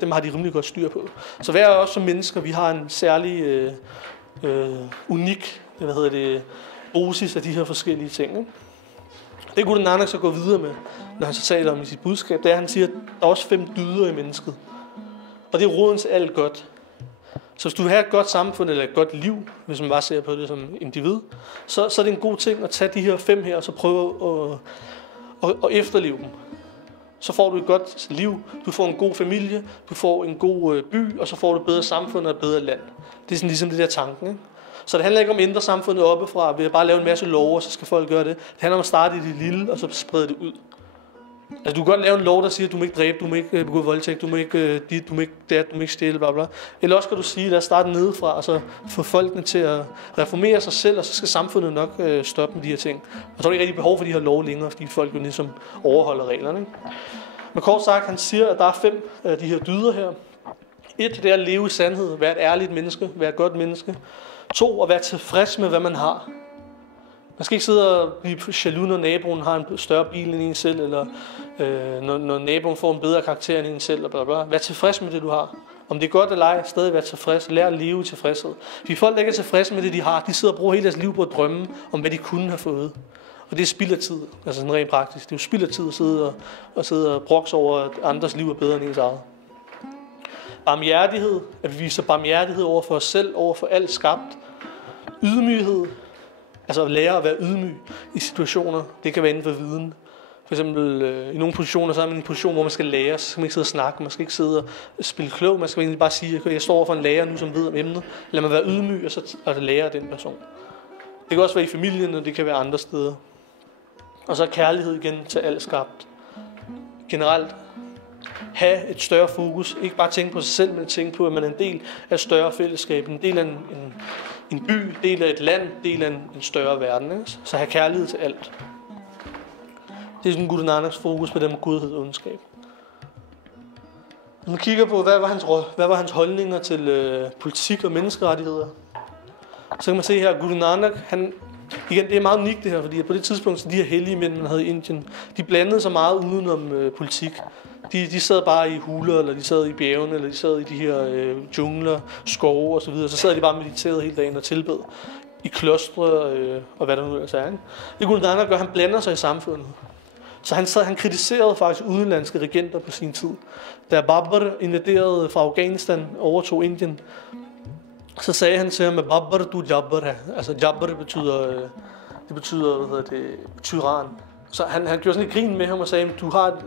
dem har de rimelig godt styr på. Så hver af os som mennesker, vi har en særlig unik dosis af de her forskellige ting. Ikke? Det Guru Nanak så går videre med, når han så taler om i sit budskab, det er, at han siger, at der er også 5 dyder i mennesket. Og det er roden til alt godt. Så hvis du vil have et godt samfund eller et godt liv, hvis man bare ser på det som individ, så er det en god ting at tage de her 5 her, og så prøve at efterleve dem. Så får du et godt liv, du får en god familie, du får en god by, og så får du et bedre samfund og et bedre land. Det er sådan ligesom det der tanken, ikke? Så det handler ikke om at ændre samfundet oppefra ved at bare lave en masse love, og så skal folk gøre det. Det handler om at starte i det lille, og så sprede det ud. Altså du kan godt lave en lov, der siger, at du må ikke dræbe, du må ikke begå voldtægt, du må ikke dit, du må ikke dat, du må ikke stjæle, bla bla. Eller også kan du sige, lad os starte nedefra, og så få folkene til at reformere sig selv, og så skal samfundet nok stoppe med de her ting. Og så er der ikke rigtig behov for de her lov længere, fordi folk jo ligesom overholder reglerne. Ikke? Men kort sagt, han siger, at der er 5 af de her dyder her. 1, det er at leve i sandhed, være et ærligt menneske, være et godt menneske. 2, at være tilfreds med, hvad man har. Man skal ikke sidde og blive jaloux, når naboen har en større bil end en selv, eller når naboen får en bedre karakter end en selv, og bla bla. Vær tilfreds med det, du har. Om det er godt eller ej, stadig være tilfreds. Lær at leve i tilfredshed. Fordi folk, der ikke er tilfredse med det, de har, de sidder og bruger hele deres liv på at drømme om, hvad de kunne have fået. Og det er spild af tid, altså sådan rent praktisk. Det er jo spild af tid at sidde og brokse over, at andres liv er bedre end ens eget. Barmhjertighed, at vi viser barmhjertighed over for os selv, over for alt skabt. Ydmyghed, altså at lære at være ydmyg i situationer. Det kan være inden for viden. For eksempel i nogle positioner, så er man en position, hvor man skal lære. Så skal man ikke sidde og snakke, man skal ikke sidde og spille klog. Man skal egentlig bare sige, at jeg står over for en lærer nu, som ved om emnet. Lad mig være ydmyg, og så lære den person. Det kan også være i familien, og det kan være andre steder. Og så kærlighed igen til alt skabt. Generelt have et større fokus. Ikke bare tænke på sig selv, men tænke på, at man er en del af et større fællesskab. En del af en by, del af et land, del af en større verden. Ikke? Så have kærlighed til alt. Det er sådan Guru Nanaks fokus på det med godhed og ondskab. Når man kigger på, hvad var hans holdninger til politik og menneskerettigheder, så kan man se her, Guru Nanak, igen, det er meget unikt det her, fordi på det tidspunkt, så de her hellige mænd, man havde i Indien, de blandede sig meget udenom politik. De sad bare i huler, eller de sad i bjergene, eller de sad i de her jungler, skove osv. Så sad de bare mediterede hele dagen og tilbed i klostre og hvad der nu ellers er. Ikke? Det Guru Nanak gør, han blander sig i samfundet. Så han kritiserede faktisk udenlandske regenter på sin tid. Da Babur invaderede fra Afghanistan overtog Indien, så sagde han til ham, at Babur du Jabbar er. Altså Jabbar betyder tyran. Så han gjorde sådan et grin med ham og sagde, at du har et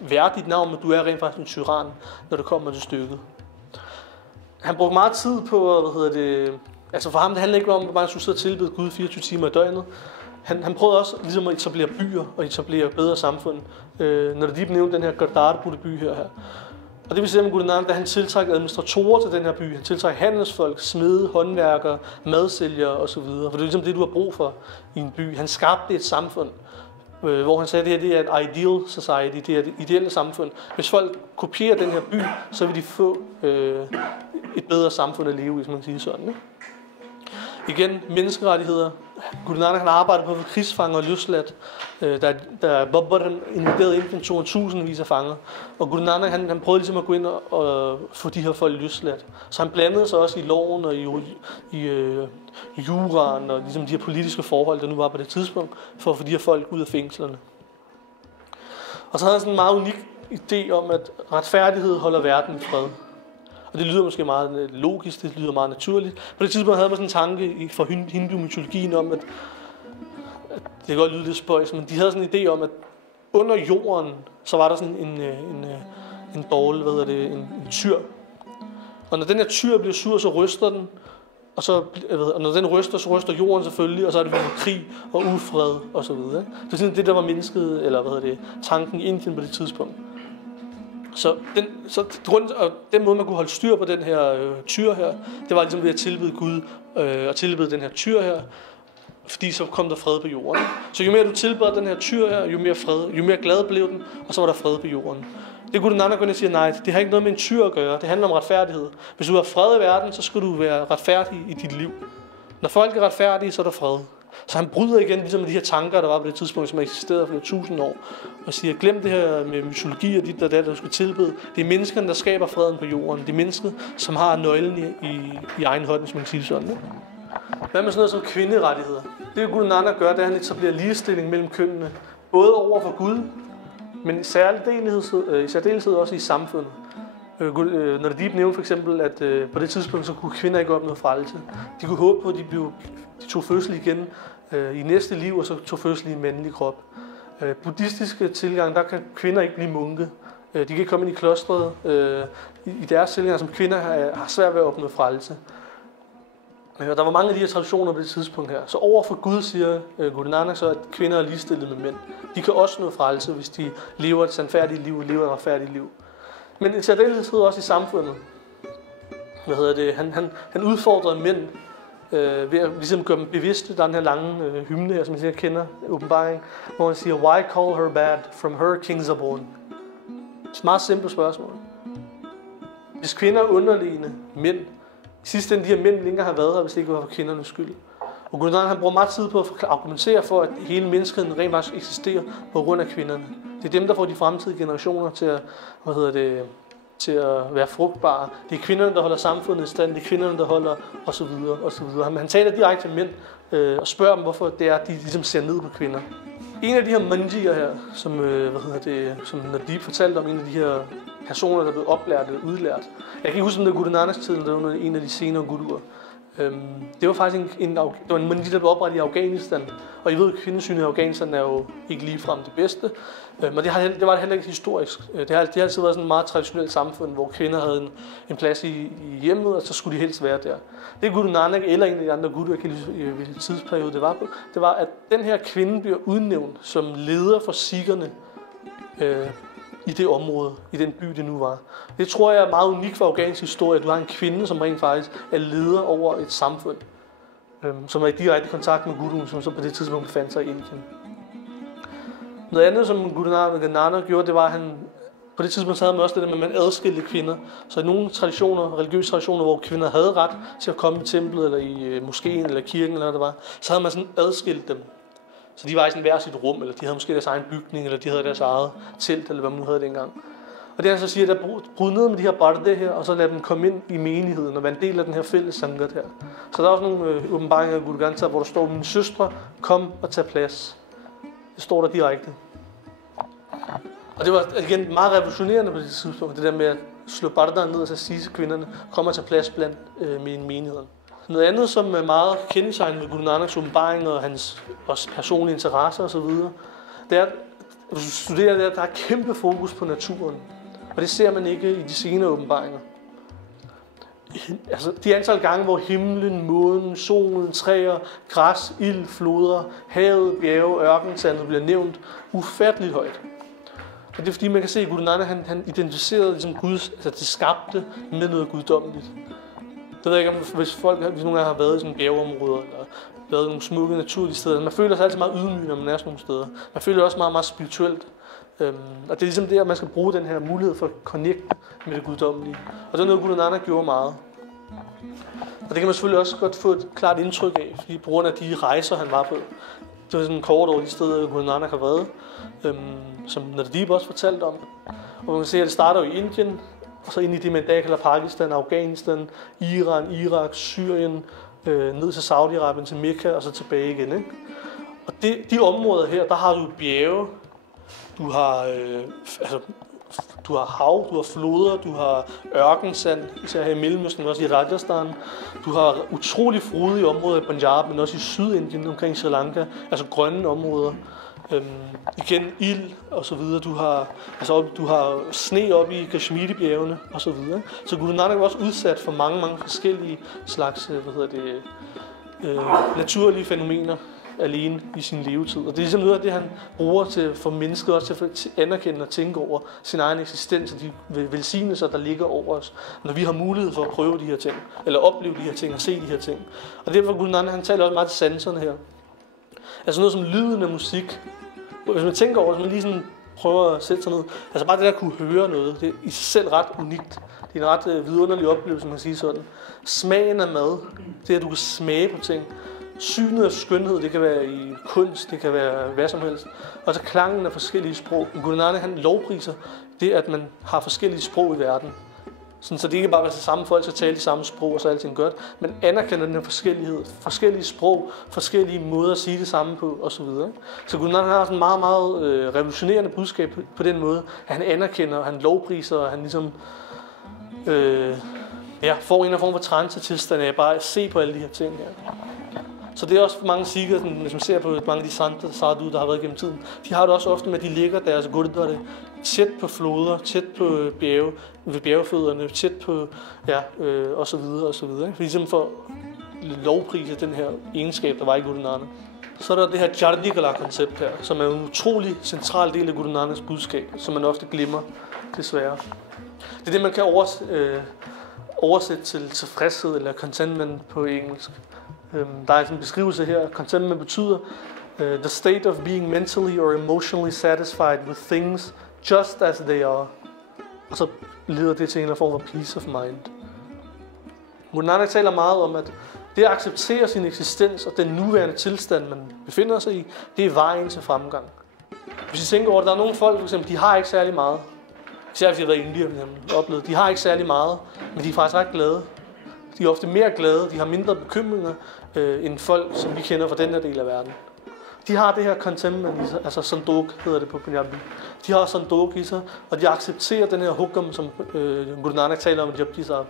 værdigt navn, men du er rent faktisk en tyran, når det kommer til stykket. Han brugte meget tid på, altså for ham, det handler ikke om, at man skulle sidde og tilbede Gud 24 timer i døgnet. Han prøvede også ligesom at etablere byer og etablere bedre samfund, når de nævnte den her Gardar-by her. Og det vil sige, at Guru Nanak, da han tiltræk administratorer til den her by, han tiltræk handelsfolk, smede, håndværkere, madsælgere osv. For det er ligesom det, du har brug for i en by. Han skabte et samfund, hvor han sagde, at det her det er et ideal society, det er et ideelle samfund. Hvis folk kopierer den her by, så vil de få et bedre samfund at leve i, som man siger sådan. Ikke? Igen, menneskerettigheder. Guru Nanak han arbejder på at få krigsfanger og løsladt. Der Babbar han invaderede Indien, tog tusindvis af fanger. Og Guru Nanak han prøvede ligesom at gå ind og få de her folk løsladt. Så han blandede sig også i loven og i juraen og ligesom de her politiske forhold, der nu var på det tidspunkt, for at få de her folk ud af fængslerne. Og så havde han sådan en meget unik idé om, at retfærdighed holder verden i fred. Og det lyder måske meget logisk, det lyder meget naturligt. På det tidspunkt havde man sådan en tanke fra hindu-mytologien om, at det kan godt lyde lidt spøjs, men de havde sådan en idé om, at under jorden, så var der sådan en dårlig, en tyr. Og når den her tyr bliver sur, så ryster den, og når den ryster, så ryster jorden selvfølgelig, og så er det for krig og ufred og så videre. Det er sådan det, der var mennesket, eller tanken i Indien på det tidspunkt. Så den måde, man kunne holde styr på den her tyr her, det var ligesom ved at tilbede Gud og tilbede den her tyr her, fordi så kom der fred på jorden. Så jo mere du tilbeder den her tyr her, jo mere glad blev den, og så var der fred på jorden. Det kunne den anden gå ind og sige, nej, det har ikke noget med en tyr at gøre, det handler om retfærdighed. Hvis du har fred i verden, så skal du være retfærdig i dit liv. Når folk er retfærdige, så er der fred. Så han bryder igen ligesom de her tanker, der var på det tidspunkt, som eksisterede for 1000 år, og siger, glem det her med mytologi og dit og det, der du skal tilbede. Det er menneskerne, der skaber freden på jorden. Det er mennesket, som har nøglen i egen hånd, hvis man kan sige sådan. Ikke? Hvad med sådan noget som kvinderettigheder? Det Guru Nanak gør, det er, at han etablerer ligestilling mellem kønnene, både over for Gud, men i særdeleshed også i samfundet. Når Deep nævnte for eksempel, at på det tidspunkt så kunne kvinder ikke opnå frelse. De kunne håbe på, at de tog fødsel igen i næste liv, og så tog fødsel i en mandlig krop. Buddhistiske tilgang, der kan kvinder ikke blive munke. De kan ikke komme ind i klostret. I deres tilgang som kvinder har svært ved at opnå frelse. Og der var mange af de her traditioner på det tidspunkt her. Så over for Gud siger Guru Nanak så, at kvinder er ligestillet med mænd. De kan også nå frelse, hvis de lever et sandfærdigt liv, lever et retfærdigt liv. Men i særdeleshed også i samfundet. Han udfordrede mænd ved at ligesom gøre dem bevidste. Der er den her lange hymne her, som jeg kender, åbenbaring, hvor han siger, why call her bad, from her kings are born? Det er et meget simpelt spørgsmål. Hvis kvinder er underliggende mænd, i sidste ende de her mænd længere har været her, hvis det ikke var for kvindernes skyld. Og Guru Nanak han bruger meget tid på at argumentere for, at hele menneskeheden rent faktisk eksisterer på grund af kvinderne. Det er dem, der får de fremtidige generationer til at være frugtbare. Det er kvinderne, der holder samfundet i stand. Det er kvinderne, der holder osv. osv. Han taler direkte til mænd og spørger dem, hvorfor det er, at de ligesom ser ned på kvinder. En af de her manjier her, som Nadeep fortalte om, en af de her personer, der blev oplært eller udlært. Jeg kan ikke huske, om det var Guru Nanaks tid, eller det var en af de senere guruer. Det var faktisk en manji, der blev oprettet i Afghanistan. Og I ved, at kvindesynet i Afghanistan er jo ikke ligefrem det bedste. Men det var det heller ikke historisk. Det har altid været sådan et meget traditionelt samfund, hvor kvinder havde en plads i hjemmet, og så skulle de helst være der. Det Guru Nanak eller en af de andre guruer, hvilken tidsperiode det var, at den her kvinde bliver udnævnt som leder for sikherne i det område, i den by, det nu var. Det tror jeg er meget unikt for afghansk historie, at du har en kvinde, som rent faktisk er leder over et samfund, som er i direkte kontakt med guruen, som så på det tidspunkt befandt sig i Indien. Noget andet, som Guru Nanak gjorde, det var, at han på det tidspunkt havde man også det der med, at man adskilte kvinder. Så i nogle traditioner, religiøse traditioner, hvor kvinder havde ret til at komme i templet, eller i moskeen, eller kirken, eller hvad det var, så havde man sådan adskilt dem. Så de var i sådan hver sit rum, eller de havde måske deres egen bygning, eller de havde deres eget telt, eller hvad man nu havde dengang. Og det han så siger, at bryd ned med de her barde her, og så lad dem komme ind i menigheden, og være en del af den her fælles sangat her. Så der er også nogle åbenbaringer af Guru Granth, hvor der står, mine søstre, kom og tag plads. Det står der direkte. Og det var igen meget revolutionerende på det tidspunkt, det der med at slå barderne ned og så sige til kvinderne, kom og tag plads blandt menigheden. Noget andet, som er meget kendetegnet med Guru Nanaks åbenbaringer og hans også personlige interesser osv., det er, at hvis du studerer det, der er kæmpe fokus på naturen. Og det ser man ikke i de senere åbenbaringer. Altså, de antal gange, hvor himlen, månen, solen, træer, græs, ild, floder, havet, bjerge, ørkensandet bliver nævnt ufatteligt højt. Og det er fordi, man kan se, at Guru Nanak han identificerede ligesom Gud, altså det skabte med noget guddommeligt. Det ved jeg ikke, hvis nogen af jer har været i sådan bjergeområder, eller været i nogle smukke naturlige steder. Man føler sig altid meget ydmyg, når man er sådan nogle steder. Man føler også meget, meget spirituelt. Og det er ligesom det, at man skal bruge den her mulighed for at connecte med det guddommelige. Og det er noget, Guru Nanak gjorde meget. det kan man selvfølgelig også godt få et klart indtryk af, fordi på grund af de rejser, han var på. Det var sådan en kort over de steder, Guru Nanak har været, som Nadeep også fortalte om. Og man kan se, at det starter jo i Indien, og så ind i det med Dakar, Pakistan, Afghanistan, Iran, Irak, Syrien, ned til Saudi-Arabien, til Mekka og så tilbage igen. Ikke? Og de områder her, der har du bjerge, du har hav, du har floder, du har ørkensand, især her i Mellemøsten, også i Rajasthan. Du har utrolig frodige områder i Punjab, men også i Sydindien, omkring Sri Lanka, altså grønne områder. Igen ild og så videre. Du har sne op i Kashmiri-bjergene og så videre. Så Guru Nanak var også udsat for mange forskellige slags naturlige fænomener alene i sin levetid. Og det er ligesom noget af det, han bruger til for mennesket også til at anerkende og tænke over sin egen eksistens og de velsignelser, der ligger over os, når vi har mulighed for at prøve de her ting, eller opleve de her ting og se de her ting. Og derfor Guru Nanak, han taler også meget til sanserne her. Altså noget som lyden af musik. Hvis man tænker over, hvis man lige sådan prøver at sætte sig ned, altså bare det der at kunne høre noget, det er i sig selv ret unikt. Det er en ret vidunderlig oplevelse, man kan sige sådan. Smagen af mad, det at du kan smage på ting. Synet af skønhed, det kan være i kunst, det kan være hvad som helst. Og så klangen af forskellige sprog. Guru Nanak, han lovpriser det, at man har forskellige sprog i verden. Sådan, så det ikke bare er det samme folk, skal tale de samme sprog, og så er alting godt. Men anerkender den her forskellighed. Forskellige sprog, forskellige måder at sige det samme på, osv. Så Guru Nanak har sådan en meget revolutionerende budskab på den måde, at han anerkender, han lovpriser, og han ligesom får en form for trance-tilstand af bare at se på alle de her ting her. Så det er også for mange sikher, hvis man ser på mange af de sadhu, der har været gennem tiden, de har det også ofte med, at de ligger deres gurdwara tæt på floder, tæt på bjerge, ved bjergfødderne, tæt på, og så videre, og så videre. For ligesom for lovprise den her egenskab, der var i Guru Nanak. Så er der det her Chardi-Kala-koncept her, som er en utrolig central del af Guru Nanaks budskab, som man ofte glemmer, desværre. Det er det, man kan oversætte til tilfredshed eller contentment på engelsk. Der er en beskrivelse her. Contentment betyder the state of being mentally or emotionally satisfied with things just as they are. Og så leder det til en form for peace of mind. Guru Nanak taler meget om, at det at acceptere sin eksistens og den nuværende tilstand, man befinder sig i, det er vejen til fremgang. Hvis I tænker over det, der er nogle folk, for eksempel, de har ikke særlig meget. Især hvis jeg har været i Indien, oplevet. De har ikke særlig meget, men de er faktisk ret glade. De er ofte mere glade, de har mindre bekymringer end folk, som vi kender fra den her del af verden. De har det her contentment i sig, altså sandok hedder det på Punjabi. De har sandok i sig, og de accepterer den her hukam, som Guru Nanak taler om i Japji Sahib.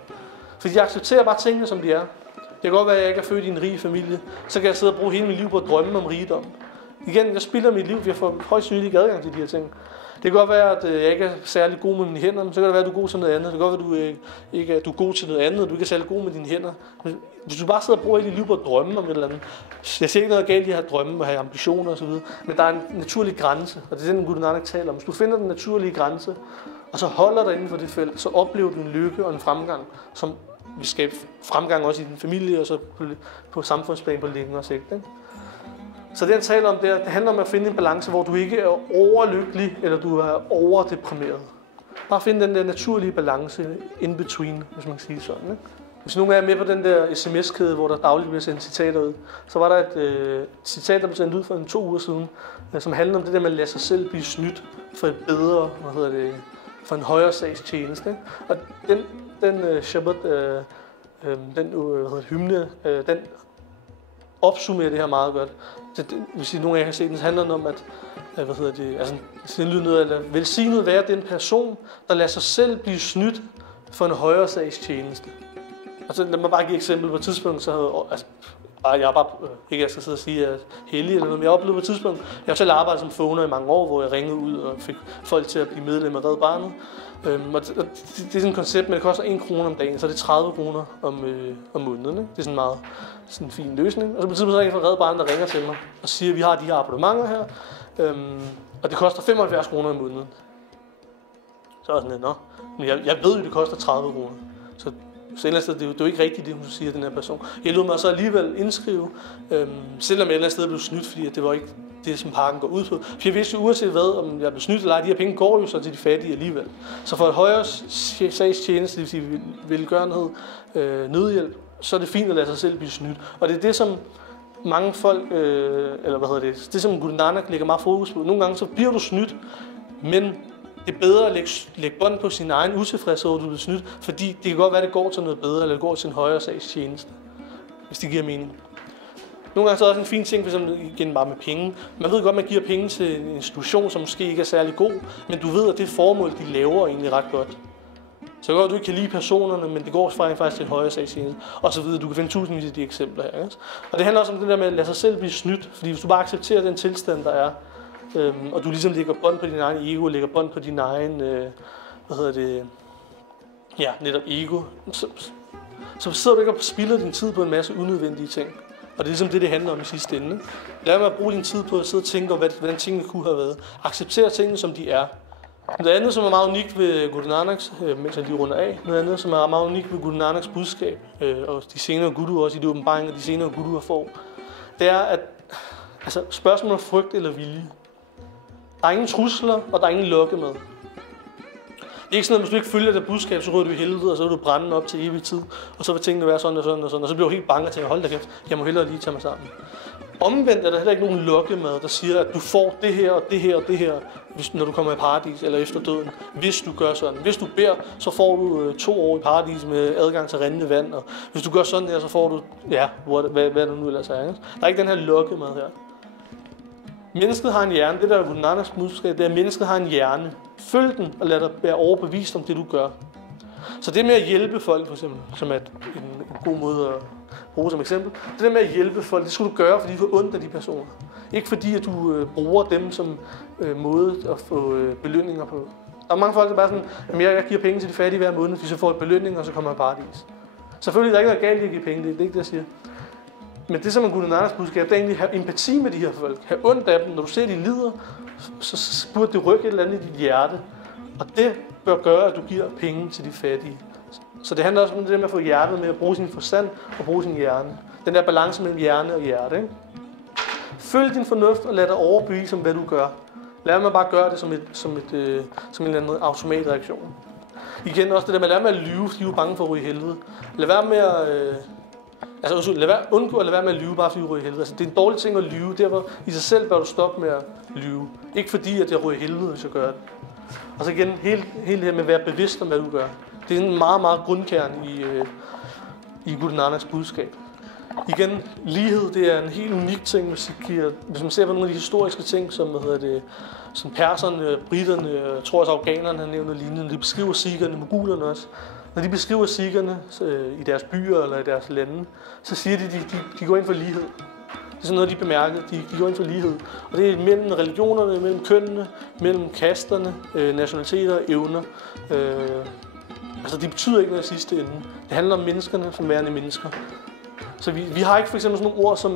For de accepterer bare tingene, som de er. Det kan godt være, at jeg ikke er født i en rig familie, så kan jeg sidde og bruge hele mit liv på at drømme om rigdom. Igen, jeg spilder mit liv, for jeg får højst synlig adgang til de her ting. Det kan godt være, at jeg ikke er særlig god med mine hænder, men så kan det være, at du er god til noget andet. Det kan godt være, at du er god til noget andet, og du ikke er særlig god med dine hænder. Hvis du bare sidder og bruger hele dit liv på at drømme om et eller andet. Jeg siger ikke noget galt i at have drømme og have ambitioner osv., men der er en naturlig grænse, og det er den, Guru Nanak taler om. Hvis du finder den naturlige grænse, og så holder dig inden for det felt, så oplever du en lykke og en fremgang, som vil skabe fremgang også i din familie, og så på samfundsplan på længere sigt. Ikke? Så det, han taler om, det handler om at finde en balance, hvor du ikke er overlykkelig, eller du er overdeprimeret. Bare finde den der naturlige balance in between, hvis man kan sige sådan. Ikke? Hvis nogen er med på den der sms-kæde, hvor der dagligt bliver sendt citater ud, så var der et citat, der blev sendt ud for 2 uger siden, som handler om det der med at lade sig selv blive snydt for et bedre, for en højere sags tjeneste. Ikke? Og den Shabbat, hymne, den opsummerer det her meget godt. Hvis nogen af jer kan se den, så handler den om, at velsignet være den person, der lader sig selv blive snydt for en højere sags tjeneste. Altså, lad mig bare give et eksempel. På et tidspunkt, så havde jeg skal sidde og sige, at jeg er heldig eller noget, men jeg oplevede på et tidspunkt, jeg har selv arbejdet som phoner i mange år, hvor jeg ringede ud og fik folk til at blive medlem af Red Barnet. Og det er sådan et koncept, men det koster 1 krone om dagen, så det er 30 kroner om måneden. Ikke? Det er sådan en meget en fin løsning. Og så på et tidspunkt er jeg fra Red Barnet, der ringer til mig og siger, at vi har de her abonnementer her, og det koster 75 kroner om måneden. Så er jeg sådan lidt, men jeg ved jo, det koster 30 kroner. Så ellers det er jo ikke rigtigt, det hun siger, den her person. Jeg lod mig så alligevel indskrive, selvom jeg et eller andet sted blev snydt, fordi det var ikke det, som pakken går ud på. For jeg vidste jo uanset hvad, om jeg blev snydt eller ej, de her penge går jo så til de fattige alligevel. Så for et højere sagstjeneste, det vil sige velgørenhed, nødhjælp, så er det fint at lade sig selv blive snydt. Og det er det, som mange folk, det som Guru Nanak lægger meget fokus på. Nogle gange så bliver du snydt, men det er bedre at lægge bånd på sin egen utilfredshed, at du bliver snydt, fordi det kan godt være, at det går til noget bedre, eller det går til en højere sags tjeneste, hvis det giver mening. Nogle gange så er det også en fin ting, for eksempel igen bare med penge. Man ved godt, at man giver penge til en institution, som måske ikke er særlig god, men du ved, at det formål, de laver, er egentlig ret godt. Så godt, at du ikke kan lide personerne, men det går faktisk til en højere sagstjeneste, og så videre. Du kan finde tusindvis af de eksempler her. Ikke? Og det handler også om det der med at lade sig selv blive snydt, fordi hvis du bare accepterer den tilstand, der er, og du ligesom lægger bånd på din egen ego, lægger bånd på din egen, netop ego, så sidder du ikke og spilder din tid på en masse unødvendige ting. Og det er ligesom det handler om i sidste ende. Lad mig at bruge din tid på at sidde og tænke over, hvordan tingene kunne have været. Acceptere tingene, som de er. Noget andet, som er meget unikt ved Guru Nanaks, mens jeg lige runder af, noget andet, som er meget unikt ved Guru Nanaks budskab, og de senere guruer, også i de åbenbaringer, de senere guruer får, det er, at spørgsmålet er frygt eller vilje. Der er ingen trusler, og der er ingen lokkemad. Det er ikke sådan, at hvis du ikke følger det budskab, så ryger du i helvede, og så vil du brænde op til evig tid, og så vil tingene være sådan og sådan og sådan, og så bliver du helt bange og tænker, hold da kæft, jeg må hellere lige tage mig sammen. Omvendt er der heller ikke nogen lokkemad, der siger, at du får det her og det her og det her, når du kommer i paradis eller efter døden, hvis du gør sådan. Hvis du beder, så får du 2 år i paradis med adgang til rindende vand, og hvis du gør sådan her, så får du, hvad du nu ellers er. Ikke? Der er ikke den her lokkemad her. Mennesket har en hjerne, det der er Guru Nanaks budskab, det er, at mennesket har en hjerne. Følg den og lad dig være overbevist om det, du gør. Så det med at hjælpe folk, for eksempel, som er en god måde at bruge som eksempel, det der med at hjælpe folk, det skulle du gøre, fordi du får ondt af de personer. Ikke fordi, at du bruger dem som måde at få belønninger på. Der er mange folk, der bare sådan, at jeg giver penge til de fattige hver måned, hvis jeg får et belønning, og så kommer jeg i paradis. Selvfølgelig er der ikke noget galt i at give penge, det er ikke det, jeg siger. Men det, som er Guru Nanaks budskab, det er egentlig at have empati med de her folk. Have ondt af dem. Når du ser, de lider, så burde det rykke et eller andet i dit hjerte. Og det bør gøre, at du giver penge til de fattige. Så det handler også om det der med at få hjertet med at bruge sin forstand og bruge sin hjerne. Den der balance mellem hjerne og hjerte. Ikke? Følg din fornuft og lad dig overbevise om, hvad du gør. Lad mig bare gøre det som en eller anden automatreaktion. Igen også det der med, lad mig at lyve, fordi du er bange for at ryge i helvede. Lad være med at undgå at lade være med at lyve, bare fordi du ryger i helvede. Altså, det er en dårlig ting at lyve. Derfor i sig selv bør du stoppe med at lyve. Ikke fordi, at jeg ryger i helvede, hvis jeg gør det. Og så igen, hele det her med at være bevidst om, hvad du gør. Det er en meget, meget grundkerne i Guru Nanaks budskab. Igen, lighed, det er en helt unik ting med Sikhier. Hvis man ser på nogle af de historiske ting, som perserne, britterne, jeg tror også afghanerne har nævnt lignende, de beskriver sikherne, mogulerne også. Når de beskriver sikherne i deres byer eller i deres lande, så siger de, de går ind for lighed. Det er sådan noget, de bemærker. De går ind for lighed. Og det er mellem religionerne, mellem kønnene, mellem kasterne, nationaliteter og evner. Det betyder ikke noget i sidste ende. Det handler om menneskerne som værende mennesker. Så vi har ikke for eksempel sådan nogle ord som...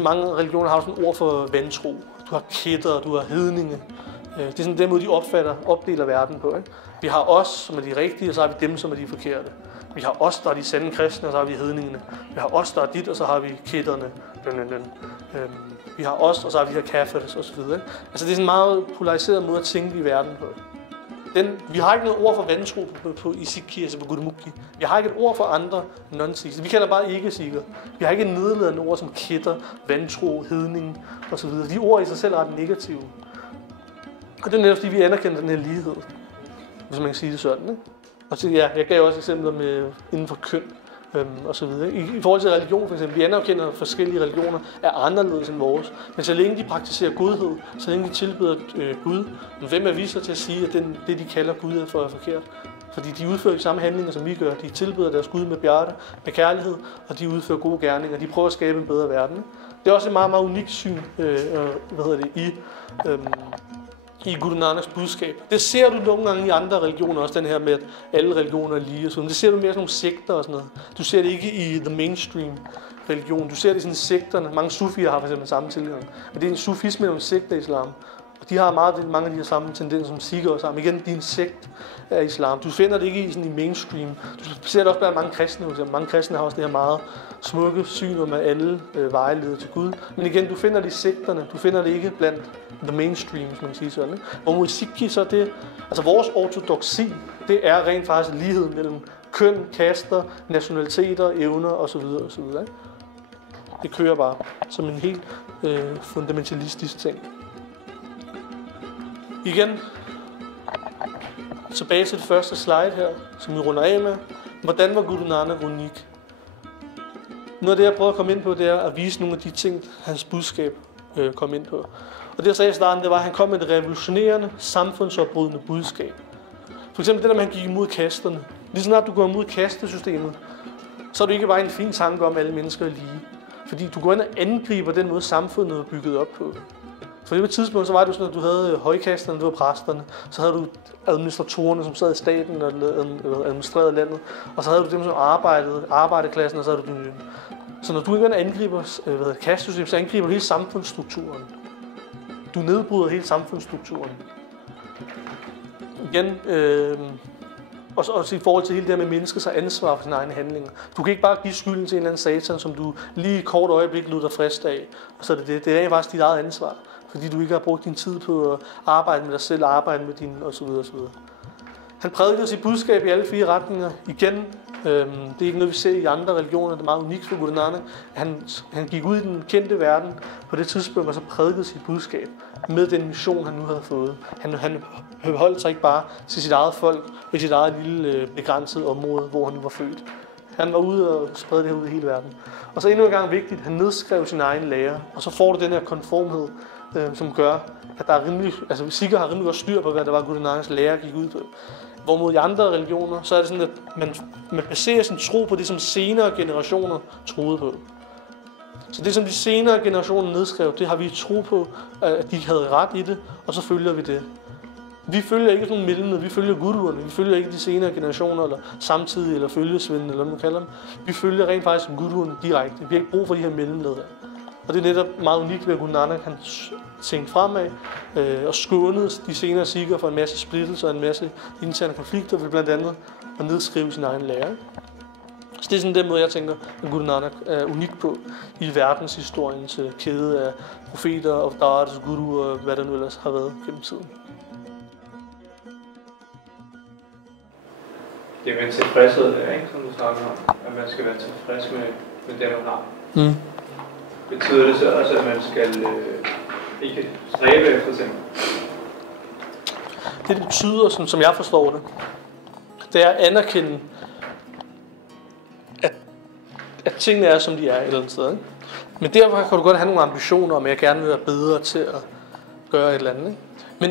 mange religioner har sådan nogle ord for vantro. Du har kætter, du har hedninge. Det er sådan den måde, de opdeler verden på. Ikke? Vi har os, som er de rigtige, og så har vi dem, som er de forkerte. Vi har os, der er de sande kristne, og så har vi hedningene. Vi har os, der er dit, og så har vi kætterne. Vi har os, og så har vi de her kaffers og så videre. Altså det er sådan en meget polariseret måde at tænke i verden på. Vi har ikke noget ord for vantro i Sikhi, altså på Gurmukhi. Vi har ikke et ord for andre non-Sikhs. Vi kalder bare ikke-Sikher. Vi har ikke et nedladende ord som kætter, vantro, hedning og så videre. De ord i sig selv er ret negative. Og det er netop fordi, vi anerkender den her lighed, hvis man kan sige det sådan. Ikke? Og så, jeg gav også eksempler med inden for køn og så videre. I forhold til religion for eksempel, vi anerkender forskellige religioner er anderledes end vores. Men så længe de praktiserer godhed, så længe de tilbeder Gud, hvem er vi så til at sige, at det de kalder Gud er forkert? Fordi de udfører de samme handlinger, som vi gør. De tilbeder deres Gud med bjerte, med kærlighed, og de udfører gode gerninger. De prøver at skabe en bedre verden. Det er også et meget, meget unikt syn i Guru Nanaks budskab. Det ser du nogle gange i andre religioner, også den her med, at alle religioner er lige og sådan. Det ser du mere sådan nogle sekter og sådan noget. Du ser det ikke i the mainstream religion. Du ser det i sådan sekterne. Mange sufier har for eksempel samme tilgang. Men det er en sufisme og en sekte af islam. Og de har mange af de her samme tendenser som sikher og sammen. Igen, din sekt af islam. Du finder det ikke i mainstream. Du ser det også blandt mange kristne. Mange kristne har også det her meget smukke syn om, at alle veje leder til Gud. Men igen, du finder det i sekterne. Du finder det ikke blandt the mainstream, hvis man kan sige sådan. Og mod Sikhi, så det, altså vores ortodoksi, det er rent faktisk lighed mellem køn, kaster, nationaliteter, evner osv. osv. Ikke? Det kører bare som en helt fundamentalistisk ting. Igen, tilbage til det første slide her, som vi runder af med. Hvordan var Guru Nanak unik? Noget af det, jeg prøver at komme ind på, det er at vise nogle af de ting, hans budskab kom ind på. Og det, jeg sagde i starten, det var, at han kom med et revolutionerende, samfundsoprydende budskab. For eksempel det der, man gik imod kasterne. Lige snart du går imod kastesystemet, så er det ikke bare en fin tanke om, at alle mennesker er lige. Fordi du går ind og angriber den måde, samfundet er bygget op på. For det tidspunkt, så var det sådan, at du havde højkasterne, det var præsterne. Så havde du administratorerne, som sad i staten og administrerede landet. Og så havde du dem, som arbejderklassen, og så havde du den. Så når du ikke angriber kastesystemet, så angriber du hele samfundsstrukturen. Du nedbryder hele samfundsstrukturen. Igen, også i forhold til hele det her med menneskets ansvar for sine egne handlinger. Du kan ikke bare give skylden til en eller anden satan, som du lige i kort øjeblik lod dig friste af. Og så er det. Det er faktisk dit eget ansvar. Fordi du ikke har brugt din tid på at arbejde med dig selv, arbejde med din osv. osv. Han prædikede sit budskab i alle 4 retninger. Igen, det er ikke noget, vi ser i andre religioner. Det er meget unikt for Guru Nanak. Han gik ud i den kendte verden på det tidspunkt, og så prædikede sit budskab med den mission, han nu havde fået. Han holdt sig ikke bare til sit eget folk, og sit eget lille begrænsede område, hvor han nu var født. Han var ude og spredte det her ud i hele verden. Og så endnu en gang vigtigt, han nedskrev sin egen lære, og så får du den her konformhed, som gør, at der er rimelig, altså Sikher har rimelig godt styr på, hvad der var Guru Nanaks lære gik ud på. Hvorimod i andre religioner, så er det sådan, at man baserer sin tro på det, som senere generationer troede på. Så det, som de senere generationer nedskrev, det har vi tro på, at de havde ret i det, og så følger vi det. Vi følger ikke sådan nogle mellemled, vi følger guruerne, vi følger ikke de senere generationer, eller samtidige, eller følgesvende, eller hvad man kalder dem. Vi følger rent faktisk guruerne direkte. Vi har ikke brug for de her mellemled. Og det er netop meget unikt ved, at Guru Nanak han tænkte fremad og skånede de senere sikher for en masse splittelser og en masse interne konflikter, ved blandt andet at nedskrive sin egen lære. Så det er sådan den måde, jeg tænker, at Guru Nanak er unik på i verdenshistoriens kæde af profeter, avtaras, guruer og hvad der nu ellers har været gennem tiden. Det er med tilfredshed, ikke, som du snakker om, at man skal være tilfreds med det, man har. Mm. Betyder det så også, at man skal ikke stræbe efter ting? Det betyder, sådan, som jeg forstår det, det er at anerkende, at tingene er, som de er et eller andet sted. Ikke? Men derfor kan du godt have nogle ambitioner om, at jeg gerne vil være bedre til at gøre et eller andet. Ikke? Men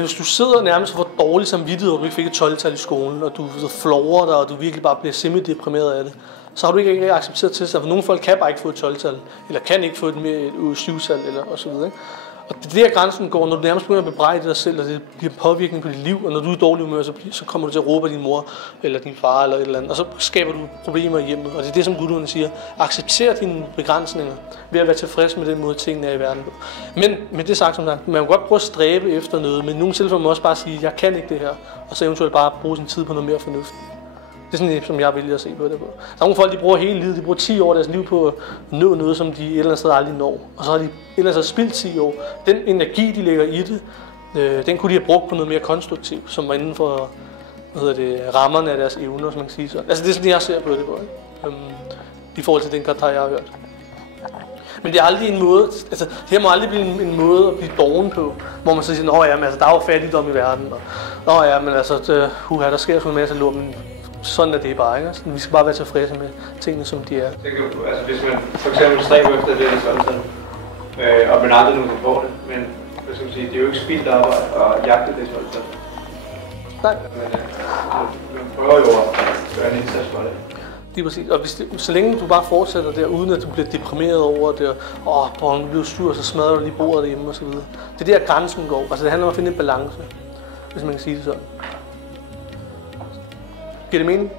hvis du sidder nærmest for dårlig samvittighed, og du ikke fik et 12-tal i skolen, og du flårer dig, og du virkelig bare bliver simpelthen deprimeret af det, så har du ikke accepteret til sig. For nogle folk kan bare ikke få et 12-tal, eller kan ikke få et 7-tal, eller og så videre. Ikke? Og det er der grænsen går, når du nærmest begynder at bebrejde dig selv, og det bliver påvirkning på dit liv, og når du er i dårlig humør, så kommer du til at råbe af din mor, eller din far, eller et eller andet, og så skaber du problemer i hjemmet. Og det er det, som guruerne siger. Accepter dine begrænsninger ved at være tilfreds med den måde, tingene er i verden. Men det sagt som sagt, man kan godt prøve at stræbe efter noget, men i nogle tilfælde må man også bare sige, jeg kan ikke det her, og så eventuelt bare bruge sin tid på noget mere fornuftigt. Det er sådan, som jeg vælger at se på det på. Der er nogle folk, de bruger hele livet, de bruger 10 år af deres liv på at nå noget, som de et eller andet sted aldrig når. Og så har de et eller andet sted spildt 10 år. Den energi, de lægger i det, den kunne de have brugt på noget mere konstruktivt, som var inden for rammerne af deres evner, som man kan sige så. Altså det er sådan, jeg ser på det på, ikke? I forhold til den kartar, jeg har hørt. Men det er aldrig en måde, altså det her må aldrig blive en måde at blive doven på, hvor man så siger, nå ja, men altså der er jo fattigdom i verden, og nå ja, men altså, der sker sådan en masse lort, men sådan er det bare, ikke? Altså, vi skal bare være tilfredse med tingene, som de er. Altså hvis man for eksempel stræber efter det, og man aldrig nogensinde får det, men hvad skal man sige, det er jo ikke spildt arbejde at jagte det sådan. Nej. Men man prøver jo at gøre en indsats for det. Lige præcis. Og så længe du bare fortsætter der, uden at du bliver deprimeret over det, og nu bliver sur, så smadrer du lige bordet derhjemme og så videre. Det er der grænsen går. Altså det handler om at finde en balance, hvis man kan sige det sådan. Giver det mening?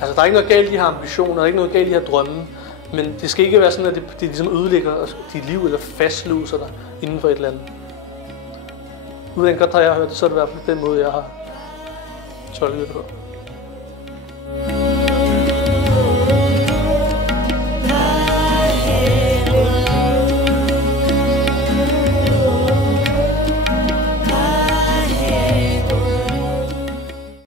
Altså der er ikke noget galt i de her ambitioner, der er ikke noget galt i de her drømme, men det skal ikke være sådan, at det ligesom ødelægger dit liv eller fastlåser dig inden for et eller andet. Uden at godt har jeg hørt det, så er det i hvert fald den måde, jeg har tolket det på.